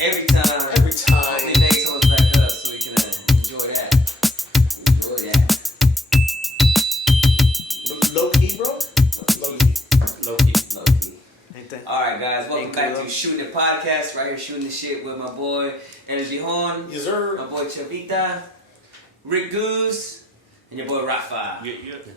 Every time. Every time. They make someone back up so we can enjoy that. Enjoy that. Low key, bro? Low key. Low key. Low key. Alright, guys. Welcome back to Shootin' the Podcast. Right here shooting the shit with my boy Energy Horn. Yes, sir. My boy Chavita. Rick Goose. And your boy Rafa.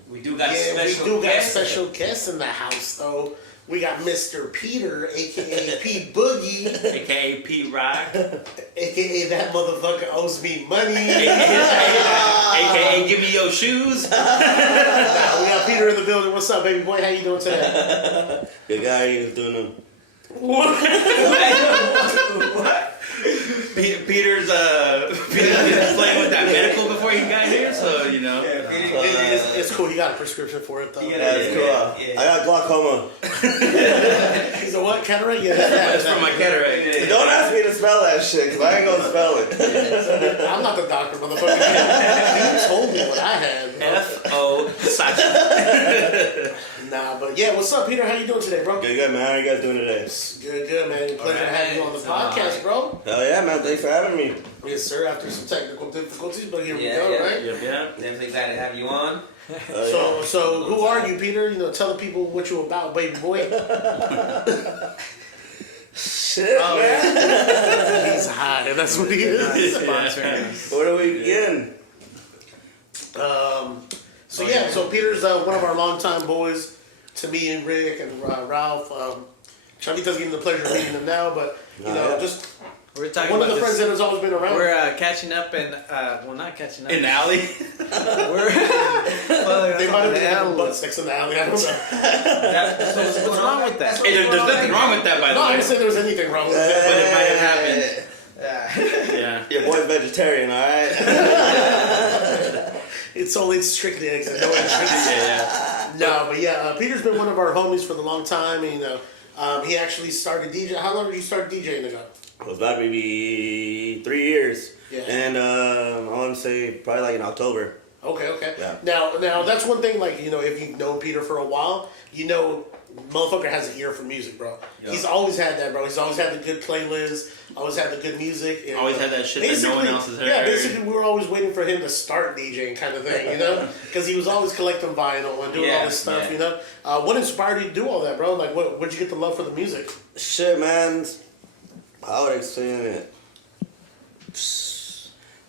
We do got a special guest in the house, though. We got Mr. Peter, a.k.a. P. Boogie. A.k.a. P. Rock. A.k.a. that motherfucker owes me money. A.k.a. give me your shoes. Nah, we got Peter in the building. What's up, baby boy? How you doing today? Good guy, he was doing them. What? Peter's playing with that medical before he got here, so you know. It's cool. You got a prescription for it, though. Yeah, that's cool. I got glaucoma. He's a what? Cataract? Yeah, that's from my cataract. Don't ask me to spell that shit, because I ain't gonna spell it. I'm not the doctor, motherfucker. You told me what I had. F.O. Sacha. Nah, but yeah, what's up, Peter? How you doing today, bro? Good, man. How you guys doing today? Good, man. Pleasure to have you on the podcast, bro. Hell yeah, man. Thanks for having me. Yes, sir. After some technical difficulties, but here we go, right? Yep. Definitely glad to have you on. So who are you, Peter? You know, tell the people what you about, baby boy. Shit, man. He's high. That's what he is. Where do we begin? So Peter's one of our longtime boys. To me and Rick and Ralph. Chavita's getting the pleasure of meeting him now, but just we're talking one about of the friends that has always been around. We're catching up and not catching up in the alley. They might have been having butt sex in the alley. I don't know. What's wrong with that? Hey, there's nothing wrong with that, by the way. No, I didn't say there was anything wrong with it, but it might have happened. Yeah. Your boy's vegetarian, all right? It's strictly eggs and no entrance. No, but yeah, Peter's been one of our homies for the long time. And, he actually started DJ. How long did you start DJing ago? It was about maybe 3 years. Yeah. And I want to say probably like in October. Okay. Yeah. Now that's one thing. Like if you've known Peter for a while, motherfucker has an ear for music, bro. Yeah. He's always had that, bro. He's always had the good playlist. Always had the good music. And, always had that shit that no one else has heard. Yeah, basically we were always waiting for him to start DJing, kind of thing, because he was always collecting vinyl and doing all this stuff, What inspired you to do all that, bro? Like, where'd you get the love for the music? Shit, man. How would I explain it?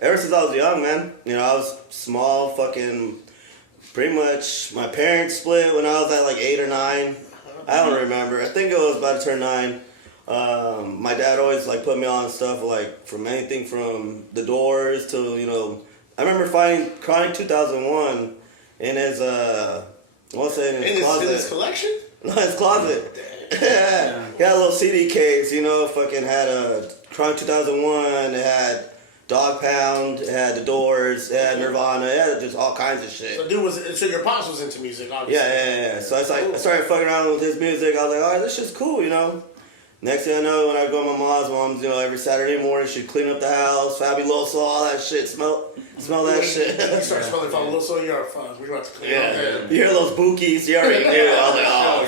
Ever since I was young, man. I was small, fucking. Pretty much, my parents split when I was at like 8 or 9. I don't remember. I think it was about to turn 9. My dad always like put me on stuff like from anything from The Doors to I remember finding Chronic 2001 in his what's it in his closet? In his collection? No, his closet. Yeah. He had a little CD case, fucking had a Chronic 2001. It had Dog Pound, it had The Doors, it had Nirvana, it had just all kinds of shit. So your pops was into music, obviously. Yeah. So I started fucking around with his music. I was like, all right, this shit's cool, Next thing I know, when I go to my mom's, every Saturday morning, she'd clean up the house, Fabuloso, all that shit, smell that shit. You start smelling Fabuloso, you're about to clean up. You hear those bookies, you already knew. I was like, oh,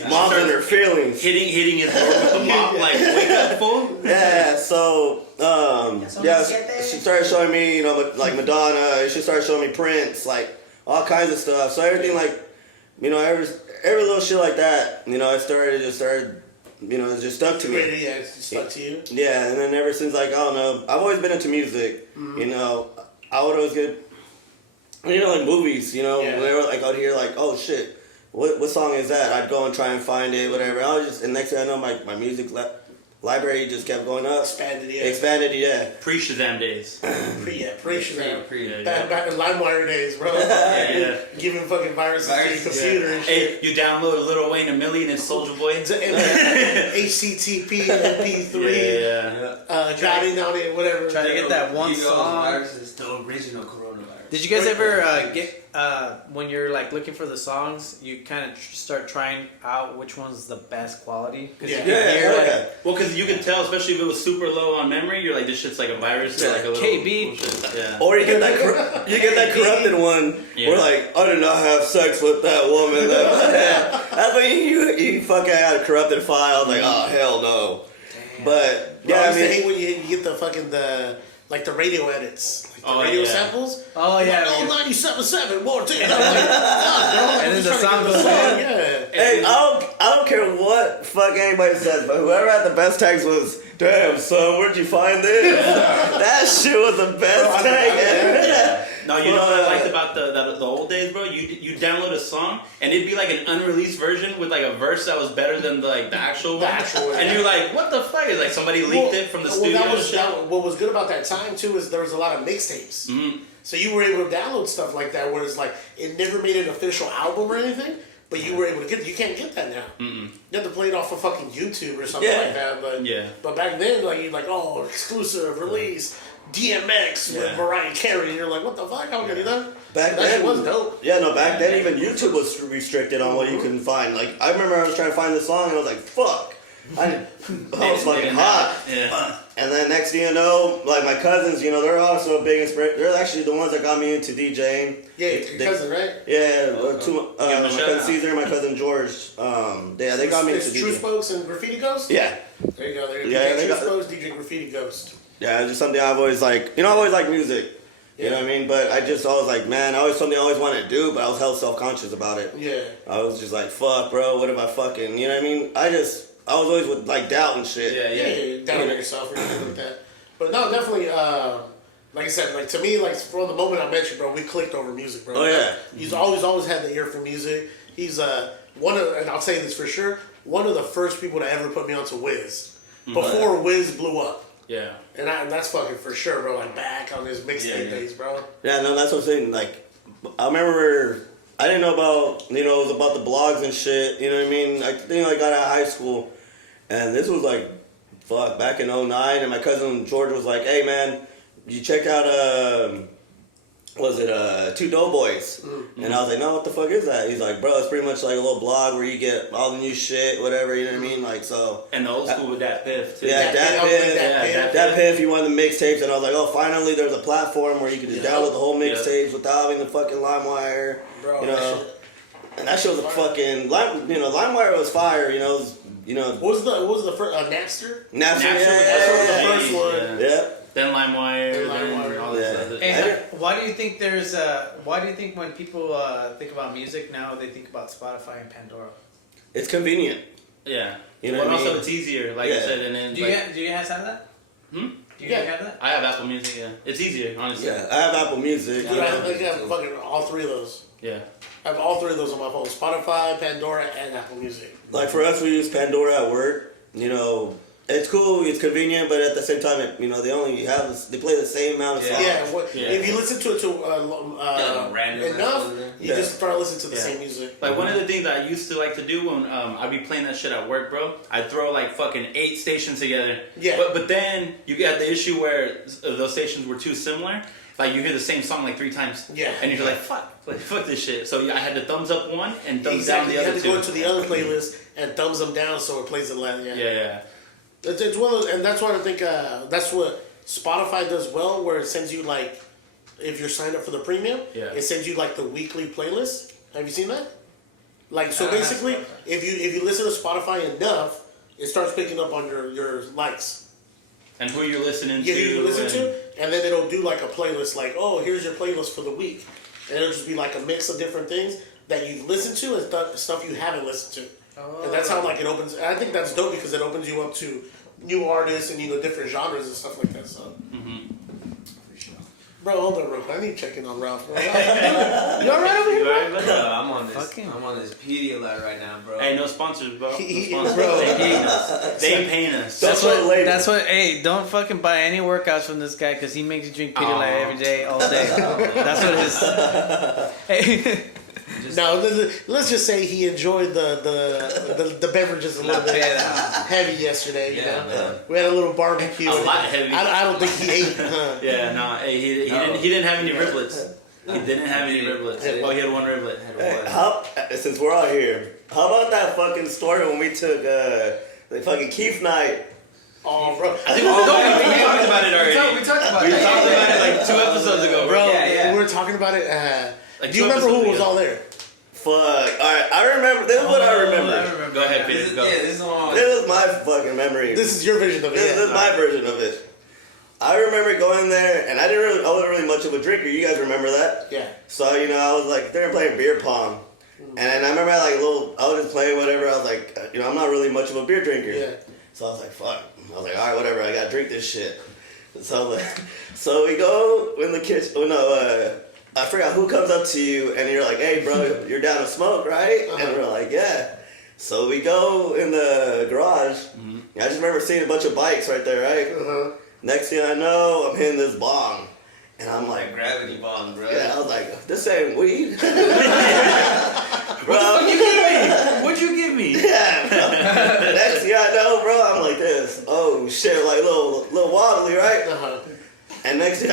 fuck. Mom's in her feelings. Hitting his door with the mop, like, wake up, fool. Yeah, so, she started showing me, like Madonna, she started showing me Prince, like, all kinds of stuff. So everything, like, every little shit like that, it just stuck to me. Yeah, it stuck to you. Yeah, and then ever since, like, I don't know, I've always been into music. I would always get, like movies, whenever like I'd hear like, oh shit, what song is that? I'd go and try and find it, whatever. And next thing I know, my music library just kept going up. Expanded, yeah. Pre-Shazam days. Pre-Shazam. Pre. Back in LimeWire days, bro. Yeah. Giving fucking viruses to your computer and shit. Hey, you download Lil Wayne, $1 Million, and Soulja Boy. HTTP, MP3, jotting on it, whatever. Try to get that one song. Viruses, the original coronavirus. Did you guys ever get when you're like looking for the songs, you kind of start trying out which one's the best quality? Well, because you can tell, especially if it was super low on memory, you're like, this shit's like a virus. Or like a little KB. bullshit. Yeah. Or you get that corrupted one. Yeah. Where like, I did not have sex with that woman. That's when you fucking had a corrupted file. Like, oh hell no. But Bro, yeah, I I used to mean, hate when you get the fucking the radio edits, like the radio samples. Oh yeah. Like, 97.7 more too. And I'm like, fuck, bro. Like, And then I'm the just trying song to goes get the in. Yeah. hey, I don't care what fuck anybody says, but whoever had the best tags was, damn son, where'd you find this? That shit was the best tag ever. No, you know what I liked about the old days, bro? You download a song and it'd be like an unreleased version with like a verse that was better than the actual one. And you're like, what the fuck? It's like somebody leaked it from the studio. What was good about that time too is there was a lot of mixtapes. Mm-hmm. So you were able to download stuff like that, where it's like it never made an official album or anything, but you were able to get. You can't get that now. Mm-mm. You have to play it off of fucking YouTube or something like that. But back then, like you're like, oh, exclusive release. DMX with Mariah Carey, and you're like, what the fuck? How can you do that? Back that then shit was dope. Yeah, no, back then even YouTube was restricted on what you can find. Like I remember I was trying to find this song and I was like, fuck. I was fucking hot. Yeah. And then next thing you know, like my cousins, you know, they're also a big inspiration. They're actually the ones that got me into DJing. Yeah, your cousin, right? Yeah, my cousin Caesar and my cousin George. They got me into DJing. True Spokes and Graffiti Ghost? Yeah. There you go. Yeah, DJ True Spokes, DJ Graffiti Ghost. Yeah, it's just something I've always like. You know, I've always liked music. You know what I mean? But I just always like, man, something I always wanted to do, but I was hella self-conscious about it. Yeah. I was just like, fuck, bro, what if I fucking, you know what I mean? I was always with like doubt and shit. Yeah, doubting yourself or anything like that. But no, definitely, like I said, like to me, like from the moment I met you, bro, we clicked over music, bro. Oh yeah. He's always had the ear for music. He's one of, and I'll say this for sure, one of the first people to ever put me onto Wiz. Before Wiz blew up. Yeah. And that's fucking for sure, bro. Like back on his mixtape days, bro. Yeah, no, that's what I'm saying. Like, I remember, I didn't know about, it was about the blogs and shit, you know what I mean? I think I got out of high school, and this was like, back in 2009, and my cousin George was like, hey man, you check out, Two Doughboys? Mm-hmm. And I was like, no, what the fuck is that? He's like, bro, it's pretty much like a little blog where you get all the new shit, whatever, you know what I mean? Like, so. And the old school with that Piff, too. Yeah, that Piff, you wanted the mixtapes, and I was like, oh, finally there's a platform where you can just download the whole mixtapes without having the fucking LimeWire, bro, you know. And that shit was a fucking, LimeWire was fire, you know. What was the first, Napster? Napster, That's the first one. Yeah. Then LimeWire, LimeWire. all this stuff. And why do you think when people think about music now, they think about Spotify and Pandora? It's convenient. Yeah. You know but what I mean? also it's easier, like I said. And then Do you guys have that? Hmm? Do you guys have that? I have Apple Music, yeah. It's easier, honestly. Yeah, I have Apple Music. Dude, I have fucking all three of those. Yeah. I have all three of those on my phone. Spotify, Pandora, and Apple Music. Like for us, we use Pandora at work. You know, it's cool, it's convenient, but at the same time, they play the same amount of songs. If you listen to it enough, you just start listening to the same music. Like one of the things I used to like to do when I'd be playing that shit at work, bro, I'd throw like fucking 8 stations together. Yeah. But then you got the issue where those stations were too similar. Like you hear the same song like 3 times. Yeah. And you're like, fuck this shit. So I had to thumbs up one and thumbs down the other 2. You have to go into the other playlist and thumbs them down so it plays the last. Yeah. It's one of those, and that's why I think that's what Spotify does well, where it sends you like, if you're signed up for the premium, it sends you like the weekly playlist. Have you seen that? Like so, basically, if you listen to Spotify enough, it starts picking up on your likes. And who you're listening to. Yeah, who you listen to, and then it'll do like a playlist, like, oh, here's your playlist for the week, and it'll just be like a mix of different things that you've listened to and stuff you haven't listened to. Oh. And that's how like it opens. I think that's dope because it opens you up to new artists and different genres and stuff like that. So, bro, hold on, real quick. I need to check in on Ralph. Bro. You alright over here, bro? Bro, I'm on this Pedialyte right now, bro. Hey, no sponsors, bro. Bro. They ain't paying us. That's what. Hey, don't fucking buy any workouts from this guy because he makes you drink Pedialyte every day, all day. That's what it is. Hey. No, let's just say he enjoyed the beverages a little bit heavy yesterday. You know? Man. We had a little barbecue. A lot heavy. I don't think he ate. Yeah, no. Hey, he didn't have any riblets. He didn't have any riblets. Oh, he had one riblet. Hey, since we're all here, how about that fucking story when we took the fucking Keith night? Oh, bro. I think we talked about it already. We talked about it like 2 episodes ago, bro. We were talking about it. Like do you remember who was all there? fuck. Alright, I remember. This is what I remember. Go ahead, Peter. Go. Yeah, this is one. This is my fucking memory. This is your vision of it. This is my version of it. I remember going there, and I wasn't really much of a drinker. You guys remember that? Yeah. So, you know, I was like, they were playing beer pong. And I remember I was just playing whatever. I was like, you know, I'm not really much of a beer drinker. Yeah. So I was like, fuck. I was like, all right, whatever. I gotta drink this shit. So we go in the kitchen. Oh no, I forgot who comes up to you, and you're like, hey, bro, you're down to smoke, right? And we're like, yeah. So we go in the garage. Mm-hmm. I just remember seeing a bunch of bikes right there, right? Next thing I know, I'm hitting this bong. And I'm like, gravity bong, bro. Yeah, I was like, this ain't weed. Bro, what you give me? What'd you give me? Yeah, bro. Next thing I know, bro, I'm like this. Oh shit, like little wobbly, right? And next thing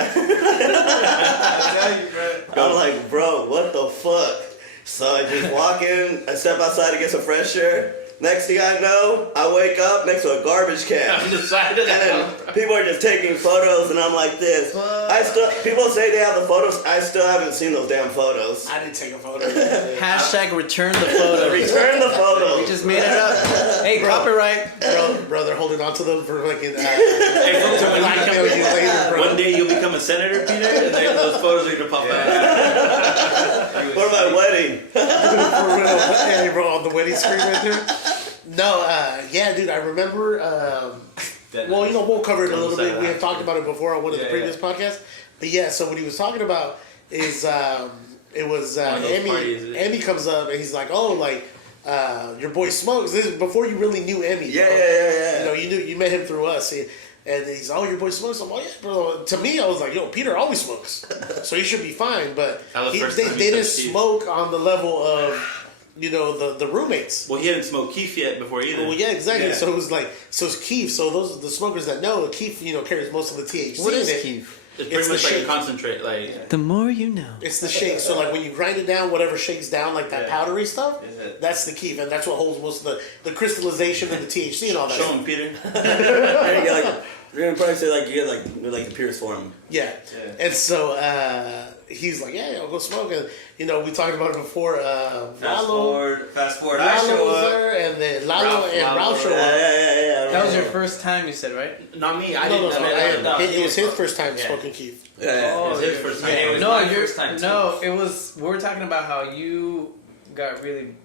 I'm like, bro, what the fuck? So I just walk in, I step outside to get some fresh air. Next thing I know, I wake up next to a garbage can. On the side of the And then people are just taking photos, and I'm like this. People say they have the photos. I still haven't seen those damn photos. I didn't take a photo. Hashtag return the photo. Return the photos. We just made it up. Hey, copyright. Bro, they're holding on to them for fucking. Hey, blackmail you later, bro. one day you'll become a senator, Peter, and those photos are gonna pop out. For my wedding. For real. Yeah, bro, on the wedding screen right there. No, yeah, dude, I remember. Well, you know, we'll cover it a little bit. We had talked about it before on one of the previous podcasts. But yeah, so what he was talking about is it was Emmy comes up and he's like, oh, like your boy smokes. This is before you really knew Emmy. Yeah. You know, you met him through us. And he's oh, your boy smokes. I'm like, yeah, bro. To me, I was like, yo, Peter always smokes, so he should be fine. But they didn't smoke on the level of. You know, the roommates. Well, he hadn't smoked Keef yet before either. Well, yeah, exactly. Yeah. So it was like, it's Keef. So those the smokers that know, Keef, you know, carries most of the THC. What is Keef? It's pretty much like a concentrate. Like the more you know. It's the shake. So like when you grind it down, whatever shakes down, like that powdery stuff, that's the Keef, and that's what holds most of the crystallization and the THC and all that. Show him, Peter. You're gonna probably say like you get like the purest form. Yeah. And so he's like, yeah, I'll go smoke. And you know, we talked about it before. Fast forward. Lalo I show up, there, and then Lalo and Ralph show up. Yeah. That was your first time, you said, right? Not me. I No. didn't. It was his first time smoking Keef. Yeah. It was his first time. Yeah, it was my first time too. No, it was. We were talking about how you got really.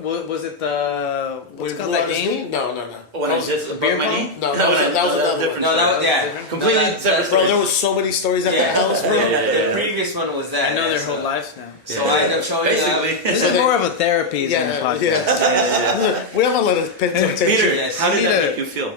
Was it the what's it called that game? No. When I was just beer above my pong? knee? No, that was another different. No, that was completely separate. Bro, there was so many stories at that house, bro. The previous one was that. I know their whole lives now. So I ended up showing Basically. This is more of a therapy than a podcast. Yeah. We have a lot of attention. Peter, how did that make you feel?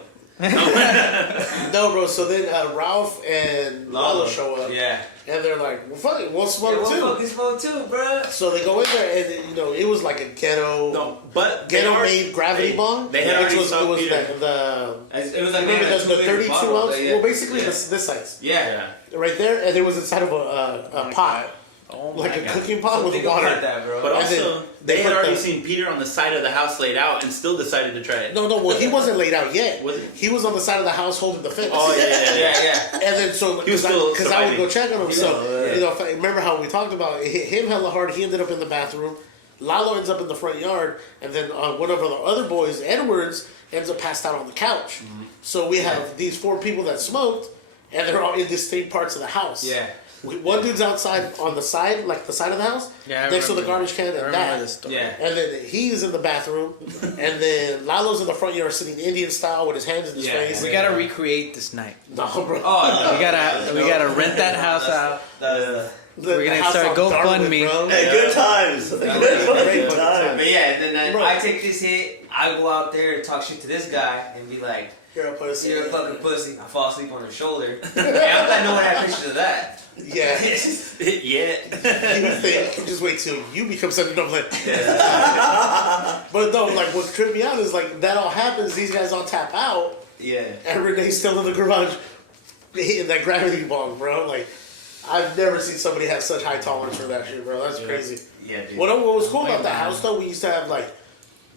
No, bro. So then Ralph and Lalo show up. Yeah. And they're like, well, fuck, we'll smoke too. We'll smoke too, bro. So they go in there, and you know, it was like a ghetto made gravity bong. They had already it was Peter. It was like maybe the 32 ounce. Well, basically this size. Yeah. Right there, and it was inside of a pot. Oh my like a God. cooking pot with water. That, bro. But And also, then they had put already the- seen Peter on the side of the house laid out and still decided to try it. No, well, he wasn't laid out yet. Was he? He was on the side of the house holding the fence. Oh, yeah. And then so He was still because I would go check on him. So yeah. you know, remember how we talked about it hit him hella hard. He ended up in the bathroom. Lalo ends up in the front yard, and then one of the other boys, Edwards, ends up passed out on the couch. Mm-hmm. So we have these 4 people that smoked, and they're all in distinct parts of the house. Yeah. One dude's outside on the side, like the side of the house, next to the garbage can, and that. Yeah. And then he's in the bathroom, and then Lalo's in the front yard sitting Indian style with his hands in his face. We gotta recreate this night. No, bro. Oh, We gotta rent that house out. We're gonna house start on GoFundMe. Dartmouth, bro. Hey, good times. Good times. But yeah, then I take this hit, I go out there and talk shit to this guy and be like, You're a pussy. you're a fucking pussy. I fall asleep on her shoulder. And I'm glad no one had pictures of that. Yeah. Yeah. You think, just wait till you become something dumb like. But no, like what tripped me out is like that all happens. These guys all tap out, Yeah. and Renee's still in the garage hitting that gravity bong, bro. Like I've never seen somebody have such high tolerance for that shit, bro. That's crazy. Yeah, dude. What was cool about that house though? We used to have like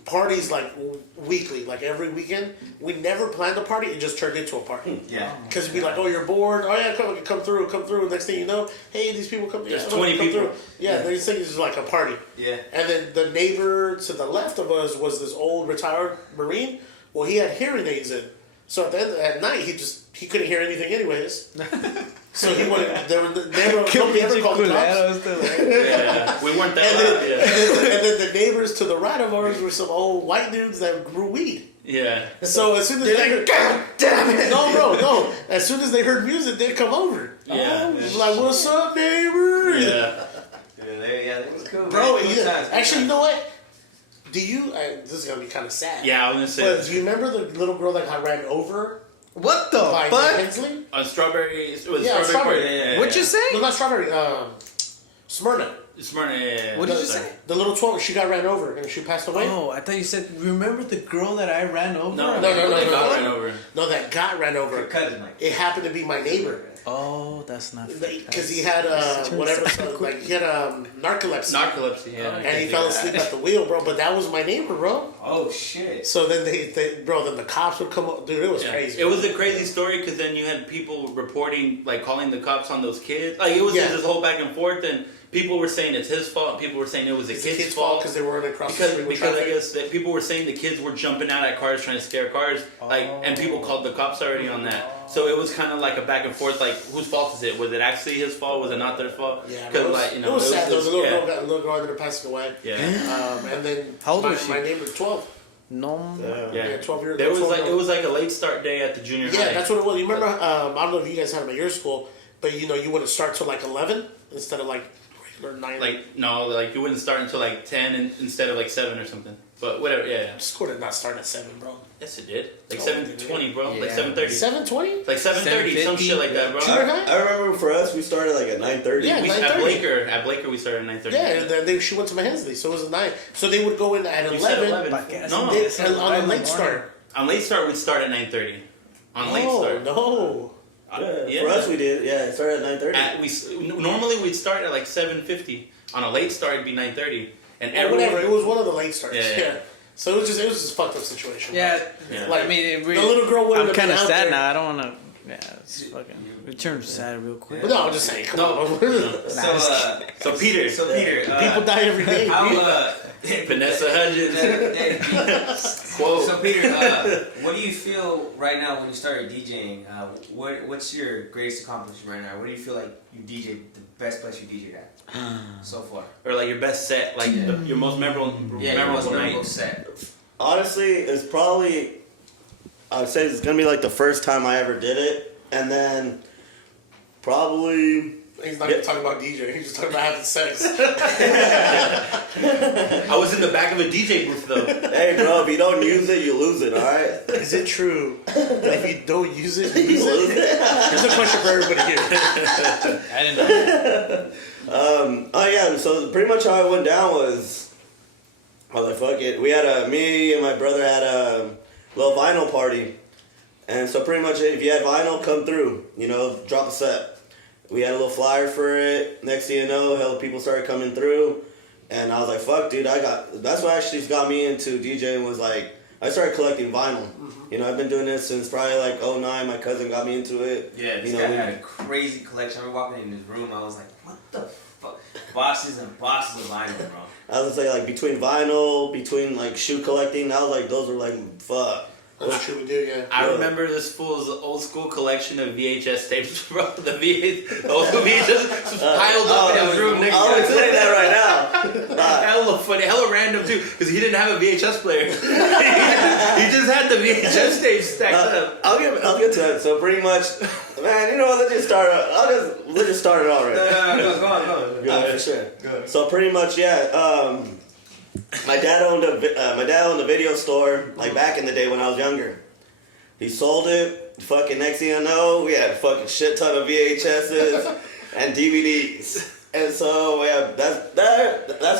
parties like weekly, like every weekend. We never planned a party; it just turned into a party. Yeah, because it'd be like, oh, you're bored. Oh yeah, come through. Next thing you know, hey, these people come. There's yeah, 20 come people. Through. Yeah, they think it's just like a party. Yeah. And then the neighbor to the left of us was this old retired Marine. Well, he had hearing aids in, so at night he couldn't hear anything anyways. So he went. Nobody ever called the cops. Yeah, we weren't that And then the neighbors to the right of ours were some old white dudes that grew weed. Yeah. So as soon as they heard, God damn it! No. As soon as they heard music, they'd come over. Yeah. Like, what's up, neighbor? Yeah. That was cool, Bro, man. Good times. actually, you know what? Do you? This is gonna be kind of sad. Yeah, I was gonna say. But do you remember the little girl that got ran over What the by fuck? Hensley? On Strawberry. It was Yeah, Strawberry. Yeah. What'd you say? No, not Strawberry. Smyrna. Smyrna. Yeah. What did you say? The little 12. She got ran over and she passed away. Oh, I thought you said. Remember the girl that I ran over? No, They got no. ran over. No, that got ran over. Your cousin, like. It happened to be my neighbor. Oh, that's not. Because he had he had narcolepsy. Narcolepsy. Yeah. And he fell asleep at the wheel, bro. But that was my neighbor, bro. Oh shit. So then then the cops would come up. Dude, it was crazy. It was a crazy story because then you had people reporting, like calling the cops on those kids. Like it was just this whole back and forth, and people were saying it's his fault. People were saying it was the kid's fault because they weren't across the street. Because I guess that people were saying the kids were jumping out at cars trying to scare cars, and people called the cops already on that. So it was kind of like a back and forth, like whose fault is it? Was it actually his fault? Was it not their fault? Yeah, it was sad. There was a yeah. little girl ended up passing away. Yeah. And then How old was she? My neighbor's 12. No. Yeah. 12 years. There was it was like a late start day at the junior high. Yeah, that's what it was. You remember? I don't know if you guys had them at your school, but you wouldn't start till like 11 instead of like regular 9. Like you wouldn't start until like 10 instead of like 7 or something. But whatever, yeah. School did not start at 7, bro. Yes, it did. Like Oh, 7:20, bro. Yeah. Like 7:30. 7:20? Like 7:30, some shit like that, bro. Junior high? I remember for us, we started like at 9:30. Yeah. We, 9:30. at Blaker, we started at 9:30. Yeah, and then she went to Mahensley, so it was a 9. So they would go in at You said 11. 11. No, No, They, on a late start. on late start we'd start at 9:30. On late Oh, start. no. Yeah, for us we did. Yeah, it started at 9:30. Normally we'd start at like 7:50. On a late start it'd be 9:30. And Or whatever. It was one of the late starts. Yeah. So it was just a fucked up situation. Yeah. Yeah. Like, I mean, it really, the little girl wouldn't I'm have kind been of out sad there. now. I don't want to. Yeah, it's fucking. It turned sad real quick. But no, I'm just saying. Come No. on. So Peter. People die every day. How, Vanessa Hudgens. Quote. So Peter, what do you feel right now when you started DJing? What's your greatest accomplishment right now? What do you feel like you DJ the best place you DJed at so far? Or like your best set, like your most memorable night. Set. Honestly, it's probably, I would say it's gonna be like the first time I ever did it, and then probably. He's not even talking about DJ. He's just talking about having sex. I was in the back of a DJ booth though. Hey, bro, if you don't use it, you lose it. All right. Is it true that if you don't use it, you lose it? Here's a question for everybody here. I didn't know. Oh yeah. So pretty much how it went down was, I was like, fuck it. We had me and my brother had a little vinyl party, and so pretty much if you had vinyl, come through. Drop a set. We had a little flyer for it. Next thing you know, hell, people started coming through. And I was like, fuck, dude, that's what actually got me into DJing was like, I started collecting vinyl. Mm-hmm. I've been doing this since probably like 2009. My cousin got me into it. Yeah, this guy had a crazy collection. I remember walking in his room, I was like, what the fuck? Boxes and boxes of vinyl, bro. I was gonna say, like, between vinyl, between like shoe collecting, I was like, those were like, fuck. That's true, we do, yeah. I remember this fool's old school collection of VHS tapes, bro. The old school VHS piled up in his room next to I'll him. say that right now. Hella funny, hella random too, because he didn't have a VHS player. he just had the VHS tapes stacked up. I'll get to that. So pretty much, man, you know what? Let's just start it all right. Go on. For sure. So pretty much, yeah. My dad owned a video store like back in the day when I was younger. He sold it. Fucking next thing I know, we had a fucking shit ton of VHSs and DVDs. And so yeah, that's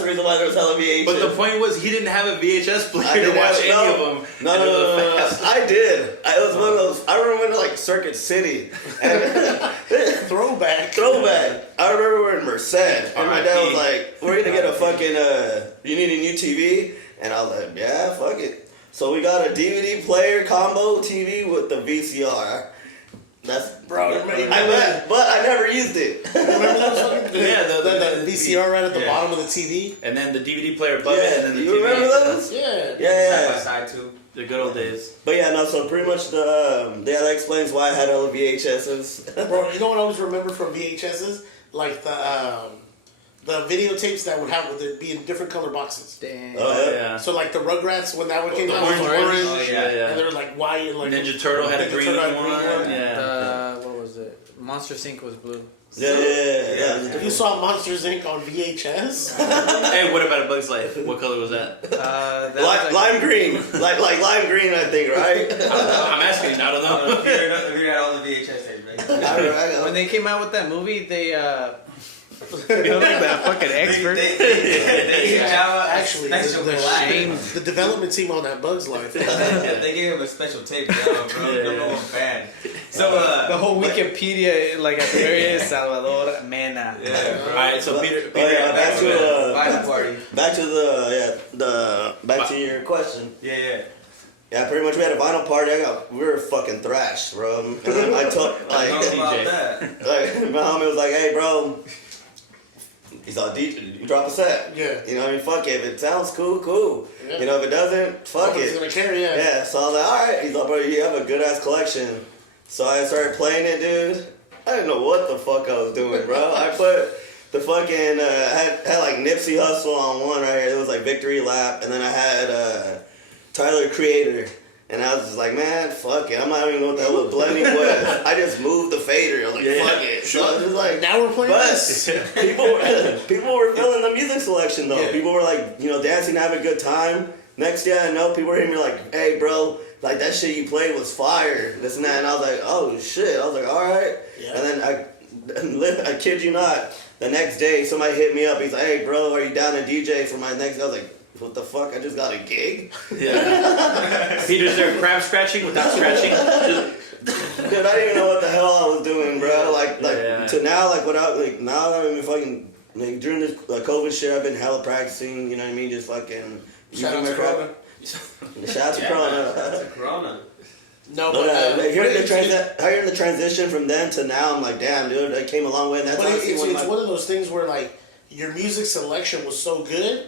the reason why there was hella VHS. But the point was, he didn't have a VHS player to watch any of them. No. I did. It was one of those. I remember when like Circuit City. And Throwback. I remember we were in Merced, and my dad was like, "We're gonna get a fucking. You need a new TV." And I was like, yeah, fuck it. So we got a DVD player combo TV with the VCR. That's Bro, but I never used it. Remember those fucking Yeah, the VCR right at the yeah. bottom of the TV? And then the DVD player above it, and then the you TV. remember those? Yeah. Yeah. Side by side too. The good old days. But yeah, no, so pretty much that explains why I had all the VHSs. Bro, you know what I always remember from VHSs? Like the videotapes that would be in different color boxes. Damn. Oh, Yeah. So like the Rugrats, when that one came The out, it was orange. orange. Oh, yeah. And they were like white and like Ninja Turtle had a Ninja green Turtle had one. a Yeah. What was it? Monster Inc. was blue. Yeah. You saw Monsters Inc. on VHS? Hey, what about A Bug's Life? What color was that? That was Lime green. like lime green, I think, right? I'm asking. I don't know. Peter had all the VHS tapes, right? when they came out with that movie, they you're like that fucking expert. They Actually, special black. the development team on that Bug's Life. They gave him a special tape, bro. Number one fan. So the whole Wikipedia, like at the very end, Salvador Mena. yeah, All right, so Peter. back to Vinyl party. back to your question. Yeah. Yeah, pretty much we had a vinyl party. We were fucking thrashed, bro. And then I took I know about DJ. that. like my homie was like, hey, bro. He's all, DJ, you drop a set. Yeah. You know what I mean? Fuck it. If it sounds cool. Yeah. You know, if it doesn't, fuck Nobody's it. gonna care, yeah. Yeah, so I was like, alright. He's like, bro, you have a good ass collection. So I started playing it, dude. I didn't know what the fuck I was doing, bro. I put the fucking, had like Nipsey Hussle on one right here. It was like Victory Lap. And then I had Tyler Creator. And I was just like, man, fuck it. I'm not even know what the hell was blending was. I just moved the fader. I was like, fuck it. So I was just like, Now we're playing but this. people were feeling the music selection though. Yeah. People were like, dancing, having a good time. Next thing I know, people were hitting me like, hey, bro, like that shit you played was fire. This and that. And I was like, oh shit. I was like, all right. Yeah. And then I kid you not, the next day somebody hit me up. He's like, hey, bro, are you down to DJ for my next? I was like, what the fuck? I just got a gig. Yeah. Peter's there crab scratching without scratching. Dude, I didn't even know what the hell I was doing, bro. To now, now I've been fucking, during this COVID shit, I've been hella practicing, you know what I mean? Just fucking. Shout out to Corona. Shout out to Corona. That's a Corona. No, But hearing the transition from then to now, I'm like, damn, dude, I came a long way. And that's But honestly it's one of those things where like your music selection was so good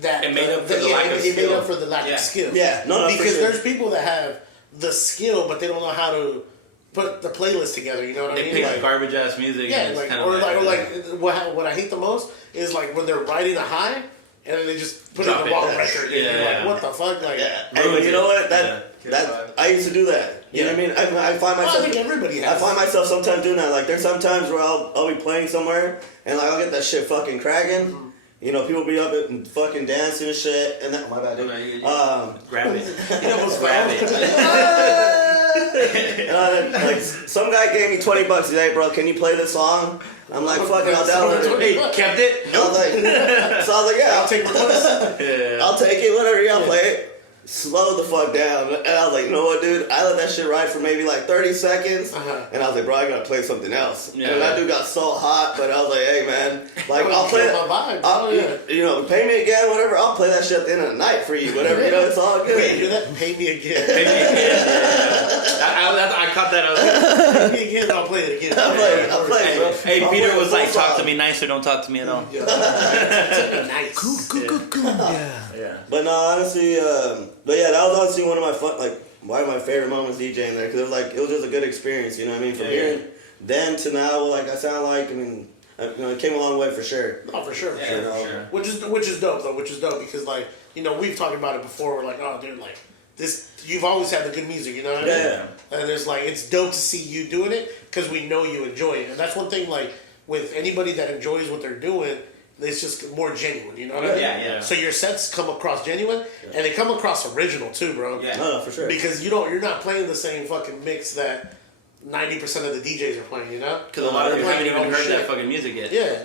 that It made up for the lack of it made skill. up for the lack of skill. Yeah, no, for because sure. there's people that have the skill, but they don't know how to put the playlist together. You know what I They mean? pick garbage ass music. Yeah, and it's like, kind of what I hate the most is like when they're riding a high and then they just put it Drop in it. the wall record. And Yeah. you're like, what the fuck? Like, Yeah. Hey, you know what? That I used to do that. You know what I mean? I find well, myself. I think everybody I has. find myself sometimes doing that. Like, there's sometimes where I'll be playing somewhere and like I'll get that shit fucking cracking. Mm-hmm. You know, people be up and fucking dancing and shit. And that, my bad, dude. grab it. You almost Grab found it. And like some guy gave me $20. He's like, hey, bro, can you play this song? I'm like, fuck it, I'll download it. Hey, kept it? I was like, so I was like, yeah, I'll take requests. Yeah. I'll take it, whatever, yeah, I'll play it. Slow the fuck down. And I was like, you know what, dude? I let that shit ride for maybe like 30 seconds. And I was like, bro, I gotta play something else. Yeah. And that dude got so hot, but I was like, hey, man, like, I'll play it. My vibe. You know, pay me again, whatever. I'll play that shit at the end of the night for you, whatever. You know, it's all good. Wait, do that? Pay me again. I caught that. I was like, Pay me again. I'll play it again. I'll play it, bro. hey, I'll Peter play was the like, full talk song. to me nice or don't talk to me at all. Nice. Yeah. But no, honestly, but yeah, that was honestly one of my one of my favorite moments DJing there, because it was just a good experience, you know what I mean? From here, then to now, like I sound like, I mean, it came a long way for sure. Oh, for sure. Yeah, for sure. Which is dope though. Which is dope because like we've talked about it before. We're like, oh, dude, like this. You've always had the good music, you know what I mean? Yeah. And there's like it's dope to see you doing it because we know you enjoy it, and that's one thing. Like with anybody that enjoys what they're doing, it's just more genuine, you know what I mean? Yeah. So your sets come across genuine, and they come across original too, bro. Yeah. No, for sure. Because you're not playing the same fucking mix that 90% of the DJs are playing, you know? Because a lot of They're people haven't playing even their heard own that shit. fucking music yet. Yeah.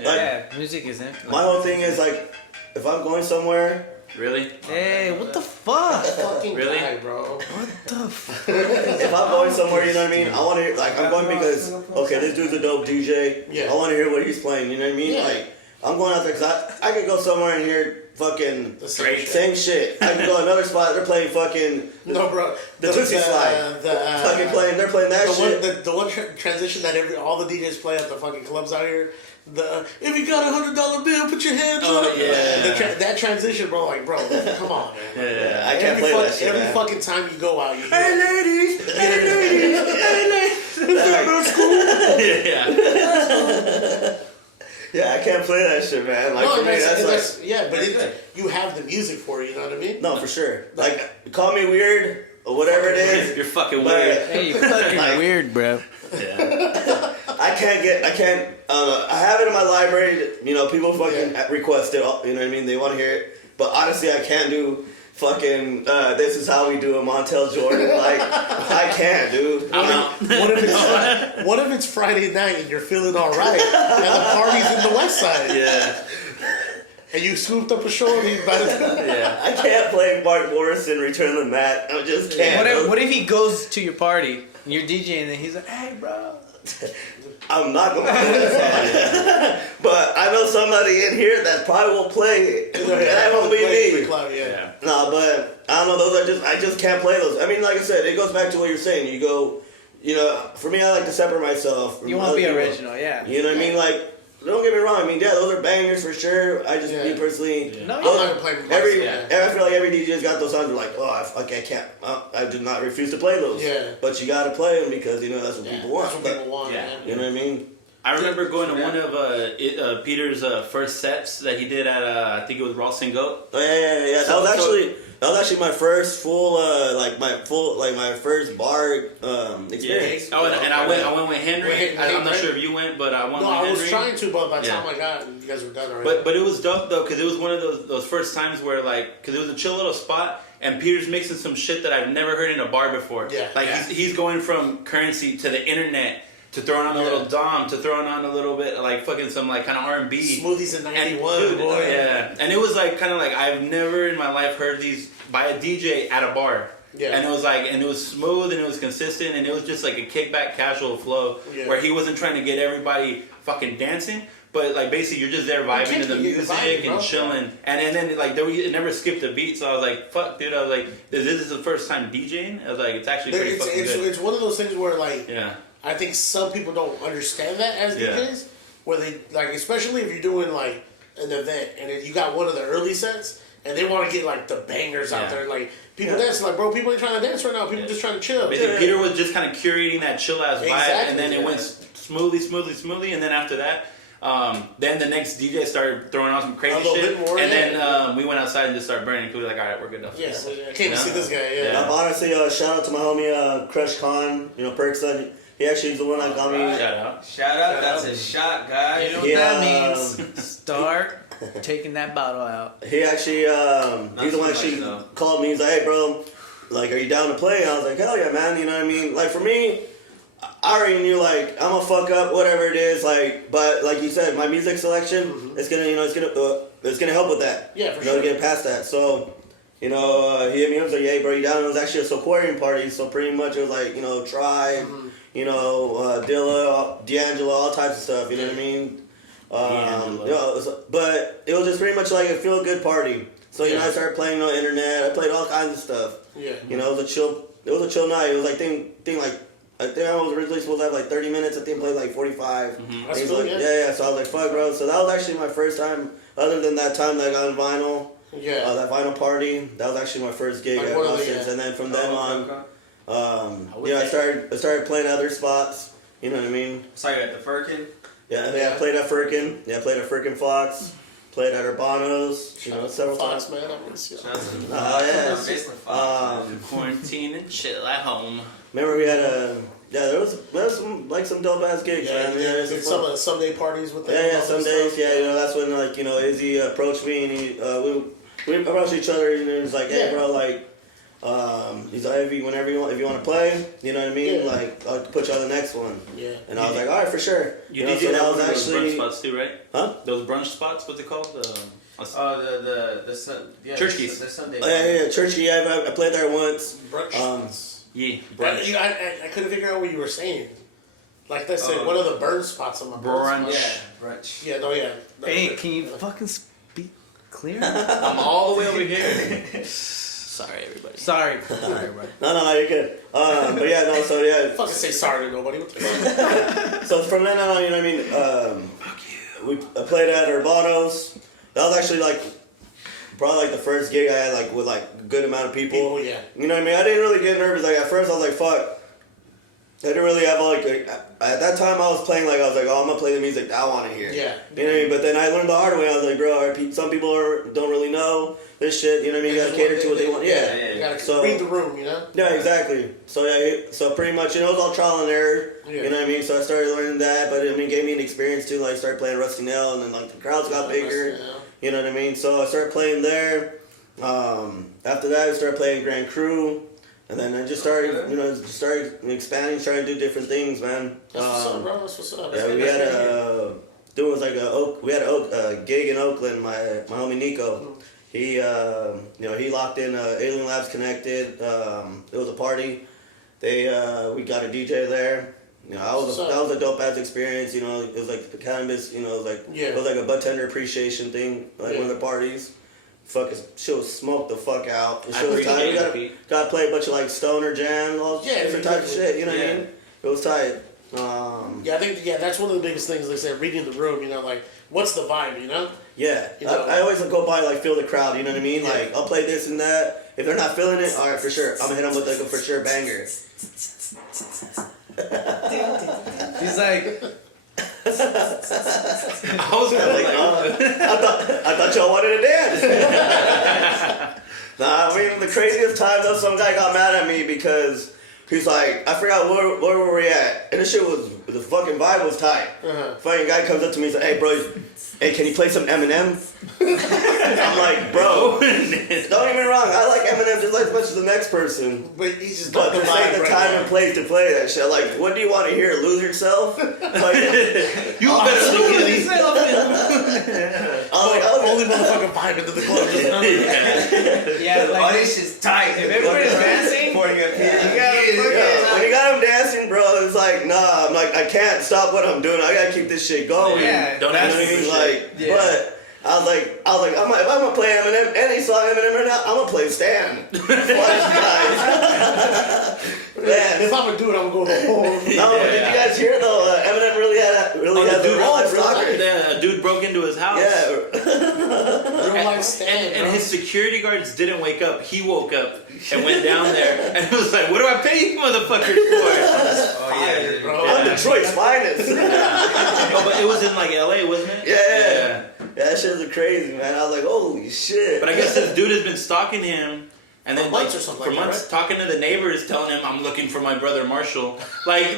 Yeah, music is infinite. My whole thing is like, if I'm going somewhere, Really? Hey, what the fuck? Fucking Really? guy, bro. What the fuck? if I'm going somewhere, you know what I mean? I want to hear, like, I'm going because, okay, this dude's a dope DJ. Yeah. I want to hear what he's playing, you know what I mean? Yeah. Like, I'm going out there because I could go somewhere and hear fucking The same shit. I can go another spot. They're playing fucking no, bro. the Tootsie Slide. Fucking playing. They're playing that shit. The one transition that all the DJs play at the fucking clubs out here. If you got $100 bill, put your hands up. Oh yeah. That transition, bro. Like, bro, come on, man. Yeah, I can't play that shit. Every fucking time you go out, you. Hey ladies, hey ladies, hey ladies. Is that cool? Yeah. Yeah, I can't play that shit, man. Like, for me, that's yeah, but you have the music for it, you know what I mean? No, for sure. Like, call me weird or whatever it is. You're fucking weird. Hey, you're fucking weird, bro. Yeah. I have it in my library. You know, people fucking request it. You know what I mean? They want to hear it. But honestly, I can't do fucking, this is how we do a Montel Jordan. Like, I can't, dude. What if it's Friday night and you're feeling all right and the party's in the West Side? Yeah. And you scooped up a shorty by the time. Yeah. I can't play Mark Morrison, Return the Mat. I just can't. What if he goes to your party and you're DJing and he's like, hey, bro. I'm not going to play that song. But I know somebody in here that probably will play it. And that won't be me. Yeah. No, but I don't know. I just can't play those. I mean, like I said, it goes back to what you're saying. You go, you know, for me, I like to separate myself from You want to be other people. original, yeah. You know what I mean? Like, don't get me wrong. I mean, yeah, those are bangers for sure. I just, me personally, No, I'm not gonna play I feel like every DJ's got those songs. They're like, oh, I can't. I do not refuse to play those. Yeah. But you got to play them because you know that's what people want. That's what people want. Yeah. You know what I mean? I remember going to one of Peter's first sets that he did at I think it was Raw and Goat. Oh yeah. That was actually my first full my first bar experience. Yeah. Oh, and I went with Henry. I'm not sure if you went, but I went with Henry. I was trying to, but by the time I got, you guys were done already. But it was dope though, because it was one of those first times where because it was a chill little spot. And Peter's mixing some shit that I've never heard in a bar before. Yeah. He's going from currency to the internet to throwing on a little dom to throwing on a little bit like fucking some like kind of R&B. Smoothies in '91, boy. Yeah. And it was like kind of like I've never in my life heard these by a DJ at a bar. Yeah. And it was like, and it was smooth and it was consistent and it was just like a kickback casual flow where he wasn't trying to get everybody fucking dancing. But like basically you're just there vibing to the music and chilling, and then like it never skipped a beat. So I was like, "Fuck, dude!" I was like, "This is the first time DJing." I was like, "It's actually pretty fucking good." It's one of those things where like, yeah, I think some people don't understand that as DJs, where they like, especially if you're doing like an event and you got one of the early sets and they want to get like the bangers out there, like people dancing, like bro, people ain't trying to dance right now. People just trying to chill. Peter was just kind of curating that chill ass vibe, and then it went smoothly, and then after that. Then the next DJ started throwing on some crazy shit, more, and then we went outside and just started burning. We were like, all right, we're good enough. Yeah, I came to see this guy. Yeah. Honestly, shout out to my homie Crush Khan. You know, Perkson. He actually is the one that got me. Shout out. That's a shot, guys. You know what that means? Start taking that bottle out. He actually, he's the one actually called me. He's like, hey, bro, like, are you down to play? And I was like, hell yeah, man. You know what I mean? Like for me. I already knew like I'm gonna fuck up whatever it is like, but like you said, my music selection it's gonna help with that. Yeah, for sure. Get past that. So, you know, he hit me up and was like, "Hey, bro, you down?" It was actually a Soquarian party, so pretty much it was like Tribe, Dilla, D'Angelo, all types of stuff. You know what I mean? But it was just pretty much like a feel good party. So I started playing on the internet. I played all kinds of stuff. Yeah. You know, it was a chill night. It was like I think I was originally supposed to have like 30 minutes. I think I played like 45. That's cool, yeah. So I was like, fuck, bro. So that was actually my first time, other than that time that I got on vinyl. Yeah. That vinyl party. That was actually my first gig at Boston's. And then from then on, I started playing other spots. You know what I mean? So you at the Firkin? Yeah, I played at Firkin. Yeah, I played at Firkin Fox. Played at Urbano's, several times. Man, I miss you. Quarantine and chill at home. Remember we had there was some dope ass gigs, man. Yeah, some Sunday parties with them. Yeah, some days, that's when Izzy approached me and we approached each other and he was like, hey, bro, like, he's like, if you want to play, you know what I mean? Yeah. Like, I'll put you on the next one. Yeah. And I was like, all right, for sure. You did that was actually those brunch spots too, right? Huh? Those brunch spots, what's it called? Church Keys. The Sunday. Church Keys. I played there once. Brunch. Yeah, brunch. I couldn't figure out what you were saying. Like they say, one of the burn spots on my brunch. Brunch. Yeah, no, yeah. Hey, can you fucking speak clear? I'm all the way over here. Sorry, everybody. Sorry, bro. No, you're good. But yeah, no, so yeah. Fucking say sorry to nobody. What the fuck? So from then on, you know what I mean? I played at Urbano's. That was actually like probably like the first gig I had like with like a good amount of people. Oh yeah. You know what I mean? I didn't really get nervous. Like at first I was like, fuck. I didn't really have like at that time I was playing like I was like, oh, I'm gonna play the music I want to hear. Yeah. You know what I mean? But then I learned the hard way. I was like, bro, some people don't really know this shit. You know what I mean? You gotta cater to what they want. Yeah. You gotta read the room. You know. Yeah, exactly. So yeah, so pretty much, you know, it was all trial and error. Yeah. You know what I mean? So I started learning that, but I mean, it gave me an experience too. Like, started playing Rusty Nail, and then like the crowds got bigger. You know what I mean? So I started playing there. After that, I started playing Grand Cru, and then I just started, you know, expanding, trying to do different things, man. That's what's up, bro. That's what's up. Yeah, we had a gig in Oakland. My homie Nico. He, you know, he locked in Alien Labs Connected. It was a party. We got a DJ there. You know, that was a dope ass experience. You know, it was like the cannabis. You know, it was like a bartender appreciation thing, like one of the parties. Fucking shit was smoked the fuck out. The shit was tight. We gotta play a bunch of like stoner jam, all different types of shit. You know what I mean? It was tight. Yeah, I think that's one of the biggest things. They say reading the room. You know, like what's the vibe? You know. Yeah, you know? I always go by like feel the crowd. You know what I mean? Yeah. Like I'll play this and that. If they're not feeling it, all right, for sure, I'm gonna hit them with like a for sure banger. He's like. I was I thought y'all wanted to dance. Nah, I mean the craziest time though, some guy got mad at me because he's like, I forgot where were we at, and the fucking vibe was tight. Fucking guy comes up to me and says, "Hey, bro, hey, can you play some Eminem?" I'm like, bro, don't get me wrong, I like Eminem just like as much as the next person. But he's just but this ain't the time and place to play that shit. Like, what do you want to hear? Lose yourself? Like, you better lose yourself. Only motherfucking vibe into the club. Yeah, like all this is tight. If everybody's dancing, pointing up here, when you got him dancing, bro, it's like, nah. I'm like, I can't stop what I'm doing. I gotta keep this shit going. Yeah, don't ask me for like, shit. But. I was like, if I'm gonna play Eminem, any song Eminem right now, I'm gonna play Stan. Fuck guys. Man. If I'm gonna do it, I'm gonna go home. No, did you guys hear though? Eminem really had a real life stalker. A dude broke into his house. Yeah. And his security guards didn't wake up. He woke up and went down there and was like, "What do I pay you motherfuckers for?" Oh yeah, bro. I'm Detroit's finest. Oh, but it was in like LA, wasn't it? Yeah. That shit was crazy, man. I was like, holy shit. But I guess this dude has been stalking him. And then for months or something for months, right? Talking to the neighbors, telling him, "I'm looking for my brother Marshall." Like,